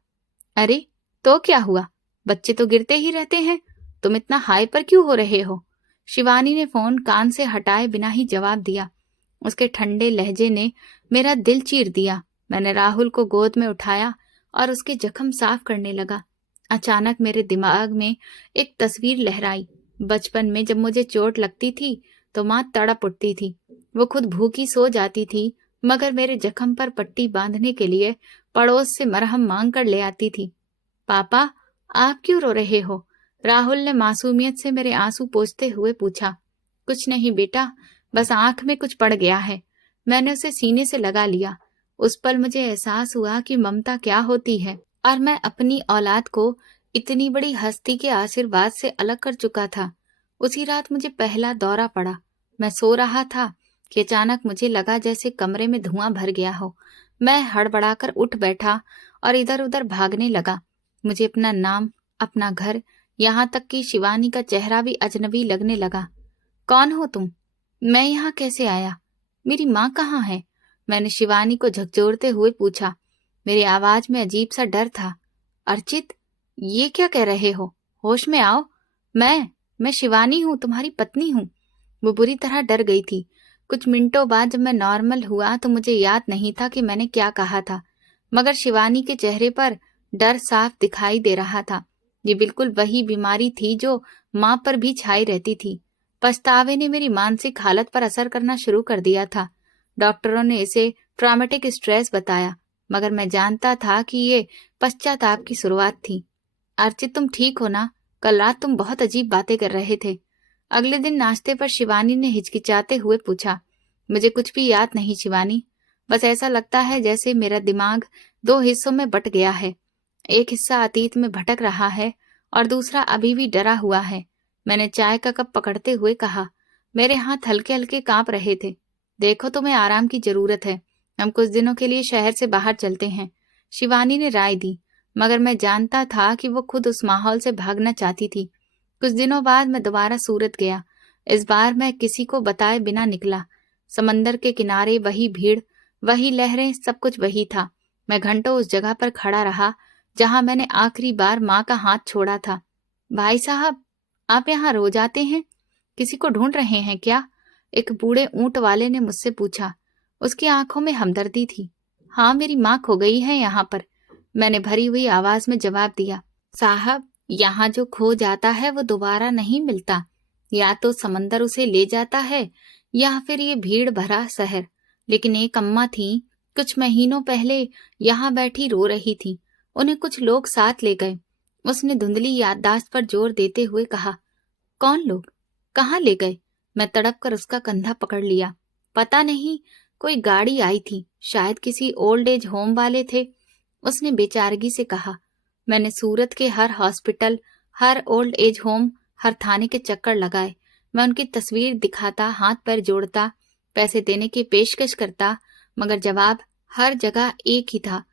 अरे तो क्या हुआ? बच्चे तो गिरते ही रहते हैं, तुम इतना हाइपर क्यों हो रहे हो? शिवानी ने फोन कान से हटाए बिना ही जवाब दिया। उसके ठंडे लहजे ने मेरा दिल चीर दिया। मैंने राहुल को गोद में उठाया और उसके जख्म साफ करने लगा। अचानक मेरे दिमाग में एक तस्वीर लहराई। बचपन में जब मुझे चोट लगती थी तो माँ तड़प उठती थी। वो खुद भूखी सो जाती थी, मगर मेरे जख्म पर पट्टी बांधने के लिए पड़ोस से मरहम मांग कर ले आती थी। पापा, आप क्यों रो रहे हो? राहुल ने मासूमियत से मेरे आंसू पोंछते हुए पूछा। कुछ नहीं बेटा, बस आंख में कुछ पड़ गया है। मैंने उसे सीने से लगा लिया। उस पल मुझे एहसास हुआ कि ममता क्या होती है, और मैं अपनी औलाद को इतनी बड़ी हस्ती के आशीर्वाद से अलग कर चुका था। उसी रात मुझे पहला दौरा पड़ा। मैं सो रहा था कि अचानक मुझे लगा जैसे कमरे में धुआं भर गया हो। मैं हड़बड़ाकर उठ बैठा और इधर उधर भागने लगा। मुझे अपना नाम, अपना घर, यहाँ तक कि शिवानी का चेहरा भी अजनबी लगने लगा। कौन हो तुम? मैं यहाँ कैसे आया? मेरी माँ कहाँ है? मैंने शिवानी को झकझोरते हुए पूछा। मेरी आवाज में अजीब सा डर था। अर्चित, ये क्या कह रहे हो? होश में आओ। मैं शिवानी हूँ, तुम्हारी पत्नी हूँ। वो बुरी तरह डर गई थी। कुछ मिनटों बाद जब मैं नॉर्मल हुआ तो मुझे याद नहीं था कि मैंने क्या कहा था, मगर शिवानी के चेहरे पर डर साफ दिखाई दे रहा था। ये बिल्कुल वही बीमारी थी जो माँ पर भी छाई रहती थी। पछतावे ने मेरी मानसिक हालत पर असर करना शुरू कर दिया था। डॉक्टरों ने इसे ट्रॉमेटिक स्ट्रेस बताया, मगर मैं जानता था कि ये पश्चाताप की शुरुआत थी। अर्चित, तुम ठीक हो ना? कल रात तुम बहुत अजीब बातें कर रहे थे। अगले दिन नाश्ते पर शिवानी ने हिचकिचाते हुए पूछा। मुझे कुछ भी याद नहीं शिवानी, बस ऐसा लगता है जैसे मेरा दिमाग दो हिस्सों में बट गया है। एक हिस्सा अतीत में भटक रहा है और दूसरा अभी भी डरा हुआ है। मैंने चाय का कप पकड़ते हुए कहा। मेरे हाथ हल्के हल्के कांप रहे थे। देखो, तुम्हें आराम की जरूरत है, हम कुछ दिनों के लिए शहर से बाहर चलते हैं, शिवानी ने राय दी। मगर मैं जानता था कि वो खुद उस माहौल से भागना चाहती थी। कुछ दिनों बाद मैं दोबारा सूरत गया। इस बार मैं किसी को बताए बिना निकला। समंदर के किनारे वही भीड़, वही लहरें, सब कुछ वही था। मैं घंटों उस जगह पर खड़ा रहा जहां मैंने आखिरी बार माँ का हाथ छोड़ा था। भाई साहब, आप यहाँ रोज आते हैं? किसी को ढूंढ रहे हैं क्या? एक बूढ़े ऊंट वाले ने मुझसे पूछा। उसकी आंखों में हमदर्दी थी। हाँ, मेरी माँ खो गई है यहाँ पर, मैंने भरी हुई आवाज में जवाब दिया। साहब, यहाँ जो खो जाता है वो दोबारा नहीं मिलता। या तो समंदर उसे ले जाता है या फिर ये भीड़ भरा शहर। लेकिन एक अम्मा थी, कुछ महीनों पहले यहाँ बैठी रो रही थी। उन्हें कुछ लोग साथ ले गए। उसने धुंधली याददाश्त पर जोर देते हुए कहा। कौन लोग? कहाँ ले गए? मैं तड़प कर उसका कंधा पकड़ लिया। पता नहीं, कोई गाड़ी आई थी, शायद किसी ओल्ड एज होम वाले थे, उसने बेचारगी से कहा। मैंने सूरत के हर हॉस्पिटल, हर ओल्ड एज होम, हर थाने के चक्कर लगाए। मैं उनकी तस्वीर दिखाता, हाथ पैर जोड़ता, पैसे देने की पेशकश करता, मगर जवाब हर जगह एक ही था।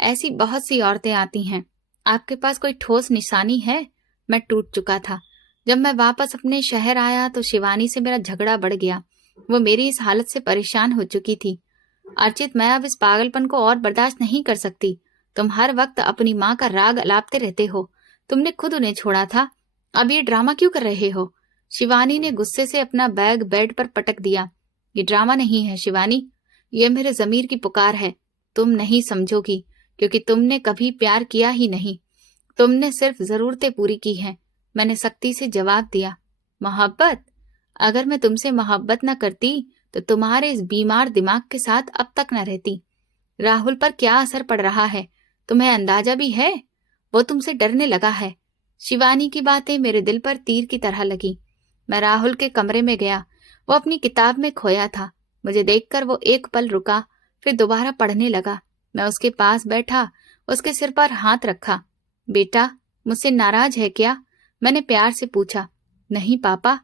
ऐसी बहुत सी औरतें आती हैं, आपके पास कोई ठोस निशानी है? मैं टूट चुका था। जब मैं वापस अपने शहर आया तो शिवानी से मेरा झगड़ा बढ़ गया। वो मेरी इस हालत से परेशान हो चुकी थी। अर्चित, मैं अब इस पागलपन को और बर्दाश्त नहीं कर सकती। तुम हर वक्त अपनी माँ का राग अलापते रहते हो। तुमने खुद उन्हें छोड़ा था, अब ये ड्रामा क्यों कर रहे हो? शिवानी ने गुस्से से अपना बैग बेड पर पटक दिया। ये ड्रामा नहीं है शिवानी, ये मेरे जमीर की पुकार है। तुम नहीं समझोगी क्योंकि तुमने कभी प्यार किया ही नहीं, तुमने सिर्फ जरूरतें पूरी की हैं। मैंने सख्ती से जवाब दिया। मोहब्बत? अगर मैं तुमसे मोहब्बत न करती तो तुम्हारे इस बीमार दिमाग के साथ अब तक न रहती। राहुल पर क्या असर पड़ रहा है तुम्हें अंदाजा भी है? वो तुमसे डरने लगा है। शिवानी की बातें मेरे दिल पर तीर की तरह लगी। मैं राहुल के कमरे में गया। वो अपनी किताब में खोया था। मुझे देखकर वो एक पल रुका, फिर दोबारा पढ़ने लगा। मैं उसके पास बैठा, उसके सिर पर हाथ रखा। बेटा, मुझसे नाराज है क्या? मैंने प्यार से पूछा। नहीं पापा,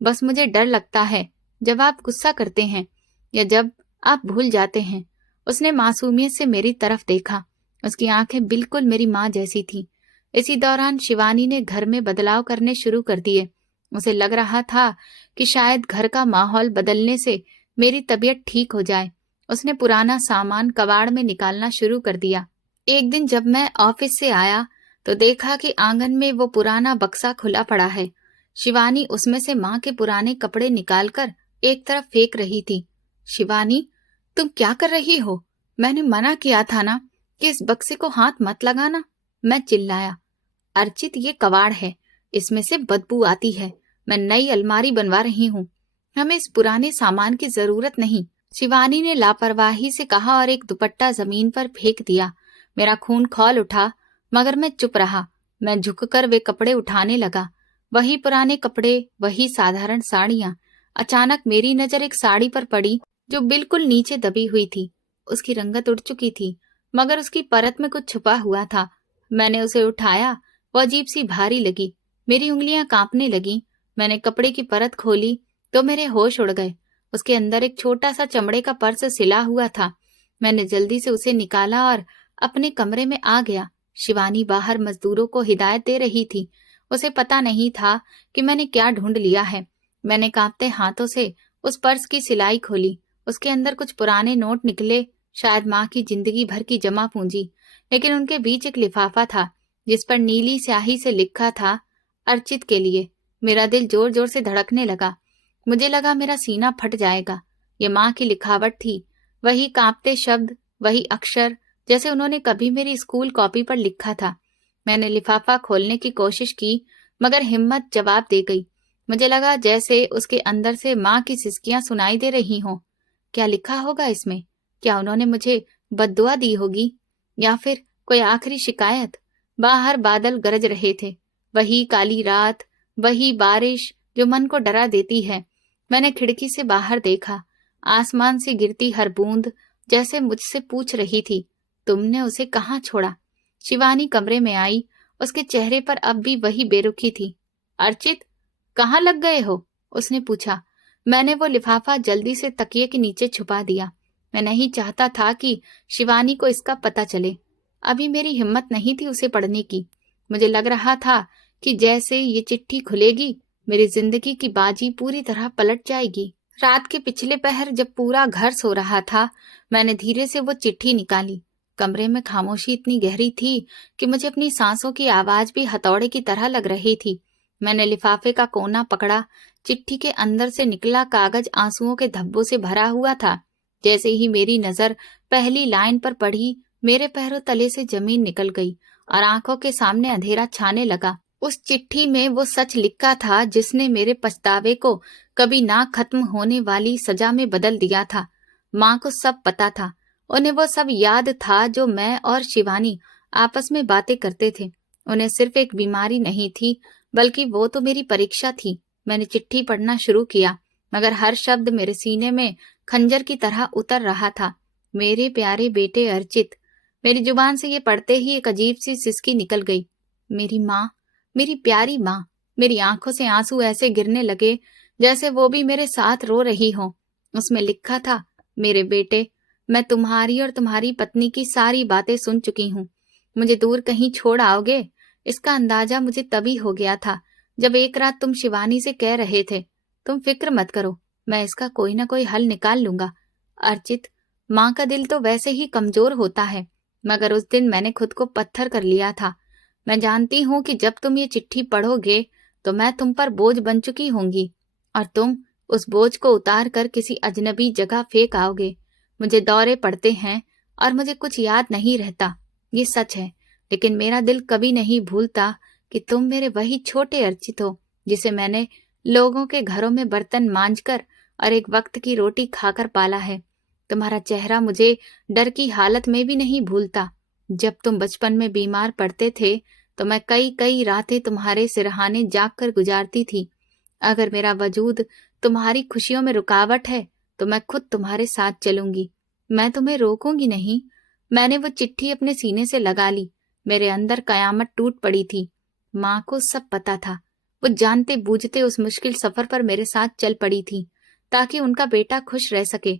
बस मुझे डर लगता है जब आप गुस्सा करते हैं या जब आप भूल जाते हैं। उसने मासूमियत से मेरी तरफ देखा। उसकी आंखें बिल्कुल मेरी माँ जैसी थी। इसी दौरान शिवानी ने घर में बदलाव करने शुरू कर दिए। उसे लग रहा था कि शायद घर का माहौल बदलने से मेरी तबीयत ठीक हो जाए। उसने पुराना सामान कबाड़ में निकालना शुरू कर दिया। एक दिन जब मैं ऑफिस से आया तो देखा कि आंगन में वो पुराना बक्सा खुला पड़ा है। शिवानी उसमें से माँ के पुराने कपड़े निकालकर एक तरफ फेंक रही थी। शिवानी, तुम क्या कर रही हो? मैंने मना किया था ना कि इस बक्से को हाथ मत लगाना, मैं चिल्लाया। अर्चित, ये कबाड़ है, इसमें से बदबू आती है। मैं नई अलमारी बनवा रही हूँ, हमें इस पुराने सामान की जरूरत नहीं, शिवानी ने लापरवाही से कहा और एक दुपट्टा जमीन पर फेंक दिया। मेरा खून खौल उठा, मगर मैं चुप रहा। मैं झुककर वे कपड़े उठाने लगा। वही पुराने कपड़े, वही साधारण साड़ियां। अचानक मेरी नजर एक साड़ी पर पड़ी जो बिल्कुल नीचे दबी हुई थी। उसकी रंगत उड़ चुकी थी, मगर उसकी परत में कुछ छुपा हुआ था। मैंने उसे उठाया। वो अजीब सी भारी लगी। मेरी उंगलियां कांपने लगी। मैंने कपड़े की परत खोली तो मेरे होश उड़ गए। उसके अंदर एक छोटा सा चमड़े का पर्स सिला हुआ था। मैंने जल्दी से उसे निकाला और अपने कमरे में आ गया। शिवानी बाहर मजदूरों को हिदायत दे रही थी। उसे पता नहीं था कि मैंने क्या ढूंढ लिया है। मैंने कांपते हाथों से उस पर्स की सिलाई खोली। उसके अंदर कुछ पुराने नोट निकले, शायद माँ की जिंदगी भर की जमा पूंजी। लेकिन उनके बीच एक लिफाफा था जिस पर नीली स्याही से लिखा था, अर्चित के लिए। मेरा दिल जोर जोर से धड़कने लगा। मुझे लगा मेरा सीना फट जाएगा। ये माँ की लिखावट थी, वही कांपते शब्द, वही अक्षर जैसे उन्होंने कभी मेरी स्कूल कॉपी पर लिखा था। मैंने लिफाफा खोलने की कोशिश की, मगर हिम्मत जवाब दे गई। मुझे लगा जैसे उसके अंदर से माँ की सिसकियां सुनाई दे रही हों। क्या लिखा होगा इसमें? क्या उन्होंने मुझे बद्दुआ दी होगी या फिर कोई आखिरी शिकायत? बाहर बादल गरज रहे थे। वही काली रात, वही बारिश जो मन को डरा देती है। मैंने खिड़की से बाहर देखा। आसमान से गिरती हर बूंद जैसे मुझसे पूछ रही थी, तुमने उसे कहाँ छोड़ा? शिवानी कमरे में आई। उसके चेहरे पर अब भी वही बेरुखी थी। अर्चित, कहाँ लग गए हो? उसने पूछा। मैंने वो लिफाफा जल्दी से तकिए के नीचे छुपा दिया। मैं नहीं चाहता था कि शिवानी को इसका पता चले। अभी मेरी हिम्मत नहीं थी उसे पढ़ने की। मुझे लग रहा था कि जैसे ये चिट्ठी खुलेगी, मेरी जिंदगी की बाजी पूरी तरह पलट जाएगी। रात के पिछले पहर जब पूरा घर सो रहा था, मैंने धीरे से वो चिट्ठी निकाली। कमरे में खामोशी इतनी गहरी थी कि मुझे अपनी सांसों की आवाज भी हथौड़े की तरह लग रही थी। मैंने लिफाफे का कोना पकड़ा। चिट्ठी के अंदर से निकला कागज आंसुओं के धब्बों से भरा हुआ था। जैसे ही मेरी नजर पहली लाइन पर पड़ी, मेरे पैरों तले से जमीन निकल गई और आंखों के सामने अंधेरा छाने लगा। उस चिट्ठी में वो सच लिखा था जिसने मेरे पछतावे को कभी ना खत्म होने वाली सजा में बदल दिया था। माँ को सब पता था। उन्हें वो सब याद था जो मैं और शिवानी आपस में बातें करते थे। उन्हें सिर्फ एक बीमारी नहीं थी, बल्कि वो तो मेरी परीक्षा थी। मैंने चिट्ठी पढ़ना शुरू किया, मगर हर शब्द मेरे सीने में खंजर की तरह उतर रहा था। मेरे प्यारे बेटे अर्चित। मेरी जुबान से ये पढ़ते ही एक अजीब सी सिसकी निकल गई। मेरी माँ, मेरी प्यारी माँ। मेरी आंखों से आंसू ऐसे गिरने लगे जैसे वो भी मेरे साथ रो रही हो। उसमें लिखा था, मेरे बेटे, मैं तुम्हारी और तुम्हारी पत्नी की सारी बातें सुन चुकी हूँ। मुझे दूर कहीं छोड़ आओगे, इसका अंदाजा मुझे तभी हो गया था जब एक रात तुम शिवानी से कह रहे थे, तुम फिक्र मत करो, मैं इसका कोई ना कोई हल निकाल लूंगा। अर्चित, माँ का दिल तो वैसे ही कमजोर होता है, मगर उस दिन मैंने खुद को पत्थर कर लिया था। मैं जानती हूँ कि जब तुम ये चिट्ठी पढ़ोगे तो मैं तुम पर बोझ बन चुकी होंगी और तुम उस बोझ को उतार कर किसी अजनबी जगह फेंक आओगे। मुझे दौरे पड़ते हैं और मुझे कुछ याद नहीं रहता, ये सच है, लेकिन मेरा दिल कभी नहीं भूलता कि तुम मेरे वही छोटे अर्चित हो जिसे मैंने लोगों के घरों में बर्तन मांजकर और एक वक्त की रोटी खाकर पाला है। तुम्हारा चेहरा मुझे डर की हालत में भी नहीं भूलता। जब तुम बचपन में बीमार पड़ते थे तो मैं कई कई रातें तुम्हारे सिरहाने जाग कर गुजारती थी। अगर मेरा वजूद तुम्हारी खुशियों में रुकावट है तो मैं खुद तुम्हारे साथ चलूंगी, मैं तुम्हें रोकूंगी नहीं। मैंने वो चिट्ठी अपने सीने से लगा ली। मेरे अंदर कयामत टूट पड़ी थी। माँ को सब पता था। वो जानते बूझते उस मुश्किल सफर पर मेरे साथ चल पड़ी थी ताकि उनका बेटा खुश रह सके।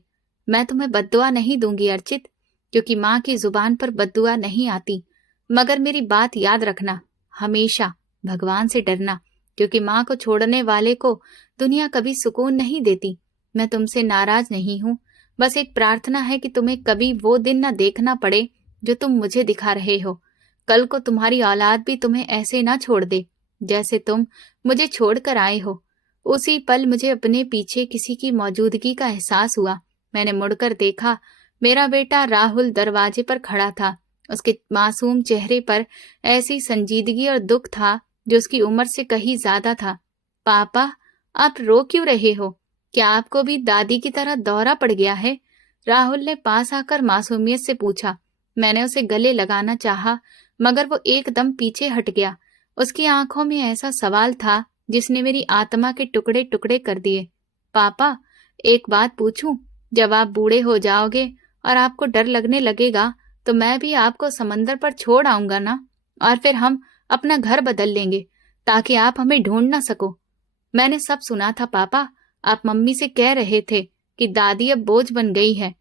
मैं तुम्हें बद्दुआ नहीं दूंगी अर्चित, क्योंकि माँ की जुबान पर बद्दुआ नहीं आती। मगर मेरी बात याद रखना, हमेशा भगवान से डरना, क्योंकि माँ को छोड़ने वाले को दुनिया कभी सुकून नहीं देती। मैं तुमसे नाराज नहीं हूँ, बस एक प्रार्थना है कि तुम्हें कभी वो दिन न देखना पड़े जो तुम मुझे दिखा रहे हो। कल को तुम्हारी औलाद भी तुम्हें ऐसे ना छोड़ दे जैसे तुम मुझे छोड़कर आए हो। उसी पल मुझे अपने पीछे किसी की मौजूदगी का एहसास हुआ। मैंने मुड़कर देखा, मेरा बेटा राहुल दरवाजे पर खड़ा था। उसके मासूम चेहरे पर ऐसी संजीदगी और दुख था जो उसकी उम्र से कहीं ज्यादा था। पापा, आप रो क्यों रहे हो? क्या आपको भी दादी की तरह दौरा पड़ गया है? राहुल ने पास आकर मासूमियत से पूछा। मैंने उसे गले लगाना चाहा, मगर वो एकदम पीछे हट गया। उसकी आंखों में ऐसा सवाल था जिसने मेरी आत्मा के टुकड़े टुकड़े कर दिए। पापा, एक बात पूछूं? जब आप बूढ़े हो जाओगे और आपको डर लगने लगेगा तो मैं भी आपको समंदर पर छोड़ आऊंगा ना, और फिर हम अपना घर बदल लेंगे ताकि आप हमें ढूंढ ना सको। मैंने सब सुना था पापा। आप मम्मी से कह रहे थे कि दादी अब बोझ बन गई है।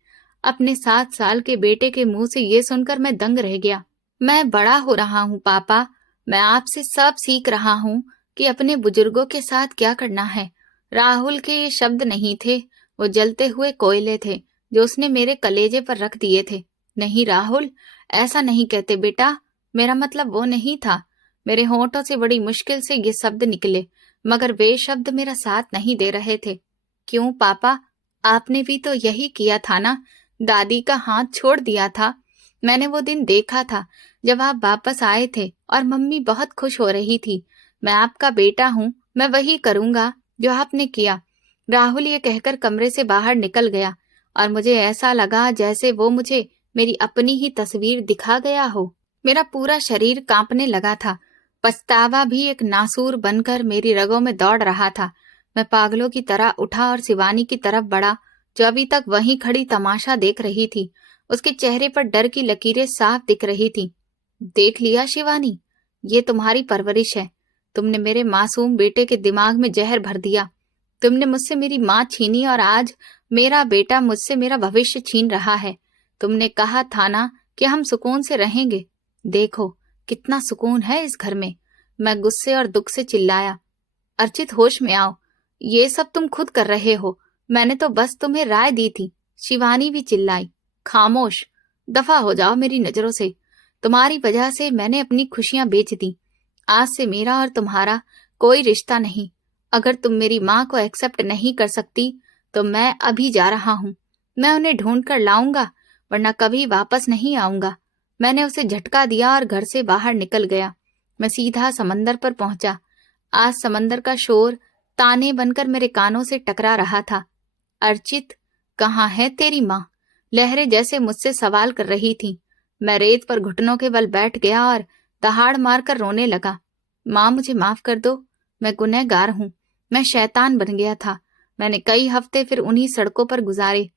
अपने 7 साल के बेटे के मुंह से ये सुनकर मैं दंग रह गया। मैं बड़ा हो रहा हूँ पापा, मैं आपसे सब सीख रहा हूँ कि अपने बुजुर्गों के साथ क्या करना है। राहुल के ये शब्द नहीं थे, वो जलते हुए कोयले थे जो उसने मेरे कलेजे पर रख दिए थे। नहीं राहुल, ऐसा नहीं कहते बेटा, मेरा मतलब वो नहीं था। मेरे होंठों से बड़ी मुश्किल से ये शब्द निकले, मगर वे शब्द मेरा साथ नहीं दे रहे थे। क्यों पापा, आपने भी तो यही किया था ना, दादी का हाथ छोड़ दिया था। मैंने वो दिन देखा था जब आप वापस आए थे और मम्मी बहुत खुश हो रही थी। मैं आपका बेटा हूँ, मैं वही करूंगा जो आपने किया। राहुल ये कहकर कमरे से बाहर निकल गया और मुझे ऐसा लगा जैसे वो मुझे मेरी अपनी ही तस्वीर दिखा गया हो। मेरा पूरा शरीर कांपने लगा था। पछतावा भी एक नासूर बनकर मेरी रगों में दौड़ रहा था। मैं पागलों की तरह उठा और शिवानी की तरफ बढ़ा, जो अभी तक वहीं खड़ी तमाशा देख रही थी। उसके चेहरे पर डर की लकीरें साफ दिख रही थी। देख लिया शिवानी, ये तुम्हारी परवरिश है। तुमने मेरे मासूम बेटे के दिमाग में जहर भर दिया। तुमने मुझसे मेरी माँ छीनी और आज मेरा बेटा मुझसे मेरा भविष्य छीन रहा है। तुमने कहा था ना कि हम सुकून से रहेंगे। देखो कितना सुकून है इस घर में। मैं गुस्से और दुख से चिल्लाया, अर्चित होश में आओ, ये सब तुम खुद कर रहे हो। मैंने तो बस तुम्हें राय दी थी। शिवानी भी चिल्लाई, खामोश, दफा हो जाओ मेरी नजरों से। तुम्हारी वजह से मैंने अपनी खुशियां बेच दी। आज से मेरा और तुम्हारा कोई रिश्ता नहीं। अगर तुम मेरी माँ को एक्सेप्ट नहीं कर सकती तो मैं अभी जा रहा हूँ। मैं उन्हें ढूंढ कर लाऊंगा, वरना कभी वापस नहीं आऊंगा। मैंने उसे झटका दिया और घर से बाहर निकल गया। मैं सीधा समंदर पर पहुंचा। आज समंदर का शोर ताने बनकर मेरे कानों से टकरा रहा था। अर्चित, कहाँ है तेरी माँ? लहरें जैसे मुझसे सवाल कर रही थी। मैं रेत पर घुटनों के बल बैठ गया और दहाड़ मारकर रोने लगा। माँ, मुझे माफ कर दो। मैं गुनहगार हूँ। मैं शैतान बन गया था। मैंने कई हफ्ते फिर उन्हीं सड़कों पर गुजारे।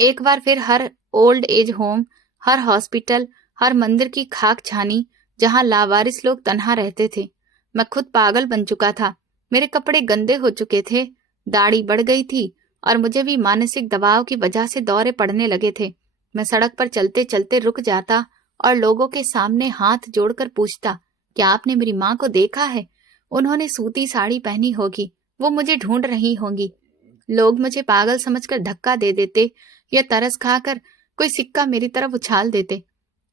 एक बार फिर हर ओल्ड एज होम, हर हॉस्पिटल, हर मंदिर की खाक छानी जहां लावारिस लोग तन्हा रहते थे। मैं खुद पागल बन चुका था। मेरे कपड़े गंदे हो चुके थे, दाढ़ी बढ़ गई थी और मुझे भी मानसिक दबाव की वजह से दौरे पड़ने लगे थे। मैं सड़क पर चलते चलते रुक जाता और लोगों के सामने हाथ जोड़कर पूछता, क्या आपने मेरी माँ को देखा है? उन्होंने सूती साड़ी पहनी होगी, वो मुझे ढूंढ रही होंगी। लोग मुझे पागल समझकर धक्का दे देते या तरस खाकर कोई सिक्का मेरी तरफ उछाल देते।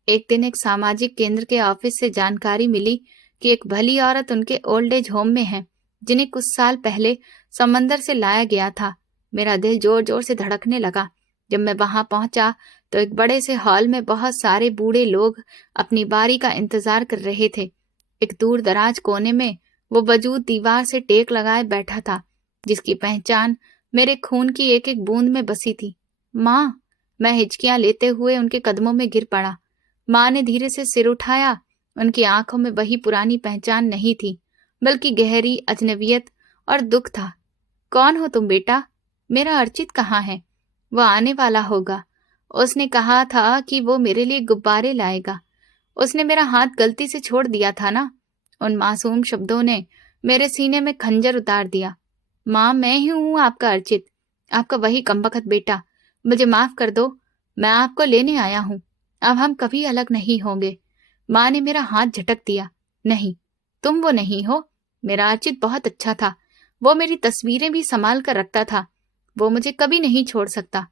एक दिन एक सामाजिक केंद्र के ऑफिस से जानकारी मिली कि एक भली औरत उनके ओल्ड एज होम में है, जिन्हें कुछ साल पहले समंदर से लाया गया था। मेरा दिल जोर जोर से धड़कने लगा। जब मैं वहां पहुंचा तो एक बड़े से हॉल में बहुत सारे बूढ़े लोग अपनी बारी का इंतजार कर रहे थे। एक दूर दराज कोने में वो वजूद दीवार से टेक लगाए बैठा था, जिसकी पहचान मेरे खून की एक एक बूंद में बसी थी। माँ, मैं हिचकियां लेते हुए उनके कदमों में गिर पड़ा। माँ ने धीरे से सिर उठाया। उनकी आंखों में वही पुरानी पहचान नहीं थी, बल्कि गहरी अजनबियत और दुख था। कौन हो तुम बेटा? मेरा अर्चित कहाँ है? वो आने वाला होगा। उसने कहा था कि वो मेरे लिए गुब्बारे लाएगा। उसने मेरा हाथ गलती से छोड़ दिया था ना। उन मासूम शब्दों ने मेरे सीने में खंजर उतार दिया। माँ, मैं ही हूँ आपका अर्चित, आपका वही कमबख्त बेटा। मुझे माफ कर दो, मैं आपको लेने आया हूँ। अब हम कभी अलग नहीं होंगे। माँ ने मेरा हाथ झटक दिया। नहीं, तुम वो नहीं हो। मेरा अर्चित बहुत अच्छा था। वो मेरी तस्वीरें भी संभाल कर रखता था। वो मुझे कभी नहीं छोड़ सकता।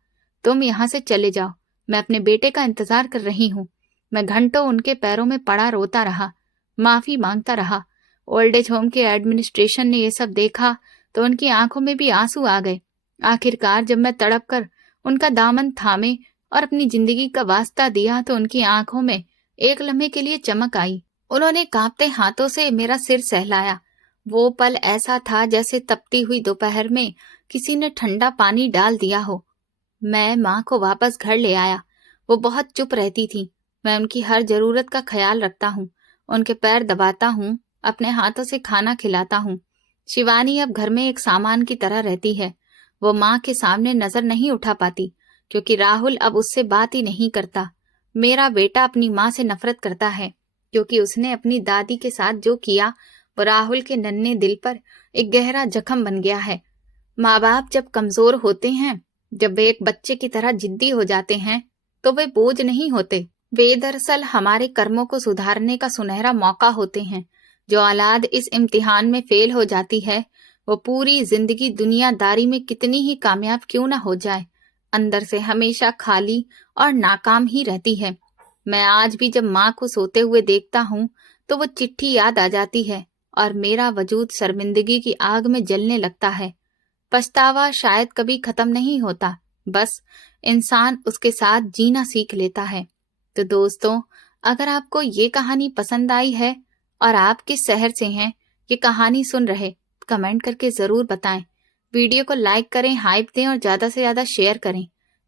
तुम यहाँ से चले जाओ, मैं अपने बेटे का इंतजार कर रही हूँ। मैं घंटों उनके पैरों में पड़ा रोता रहा, माफी मांगता रहा। ओल्ड एज होम के एडमिनिस्ट्रेशन ने ये सब देखा तो उनकी आंखों में भी आंसू आ गए। आखिरकार जब मैं तड़प कर उनका दामन थामे और अपनी जिंदगी का वास्ता दिया तो उनकी आंखों में एक लम्हे के लिए चमक आई। उन्होंने कांपते हाथों से मेरा सिर सहलाया। वो पल ऐसा था जैसे तपती हुई दोपहर में किसी ने ठंडा पानी डाल दिया हो। मैं माँ को वापस घर ले आया। वो बहुत चुप रहती थी। मैं उनकी हर जरूरत का ख्याल रखता हूँ, उनके पैर दबाता हूँ, अपने हाथों से खाना खिलाता हूँ। शिवानी अब घर में एक सामान की तरह रहती है। वो माँ के सामने नजर नहीं उठा पाती क्योंकि राहुल अब उससे बात ही नहीं करता। मेरा बेटा अपनी माँ से नफरत करता है क्योंकि उसने अपनी दादी के साथ जो किया वो राहुल के नन्हे दिल पर एक गहरा जख्म बन गया है। माँ बाप जब कमजोर होते हैं, जब वे एक बच्चे की तरह जिद्दी हो जाते हैं, तो वे बोझ नहीं होते। वे दरअसल हमारे कर्मों को सुधारने का सुनहरा मौका होते हैं। जो औलाद इस इम्तिहान में फेल हो जाती है, वो पूरी जिंदगी दुनियादारी में कितनी ही कामयाब क्यों ना हो जाए, अंदर से हमेशा खाली और नाकाम ही रहती है। मैं आज भी जब माँ को सोते हुए देखता हूँ तो वो चिट्ठी याद आ जाती है और मेरा वजूद शर्मिंदगी की आग में जलने लगता है। पछतावा शायद कभी खत्म नहीं होता, बस इंसान उसके साथ जीना सीख लेता है। तो दोस्तों, अगर आपको ये कहानी पसंद आई है और आप किस शहर से हैं ये कहानी सुन रहे, कमेंट करके जरूर बताएं। वीडियो को लाइक करें, हाइप दें और ज्यादा से ज्यादा शेयर करें।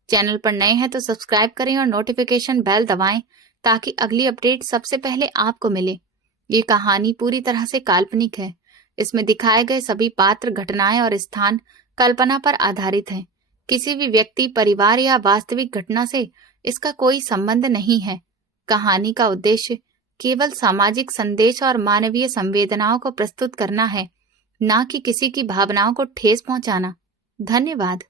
चैनल पर नए हैं तो सब्सक्राइब करें और नोटिफिकेशन बेल दबाएं ताकि अगली अपडेट सबसे पहले आपको मिले। ये कहानी पूरी तरह से काल्पनिक है। इसमें दिखाए गए सभी पात्र, घटनाएं और स्थान कल्पना पर आधारित हैं। किसी भी व्यक्ति, परिवार या वास्तविक घटना से इसका कोई संबंध नहीं है। कहानी का उद्देश्य केवल सामाजिक संदेश और मानवीय संवेदनाओं को प्रस्तुत करना है, ना कि किसी की भावनाओं को ठेस पहुंचाना। धन्यवाद।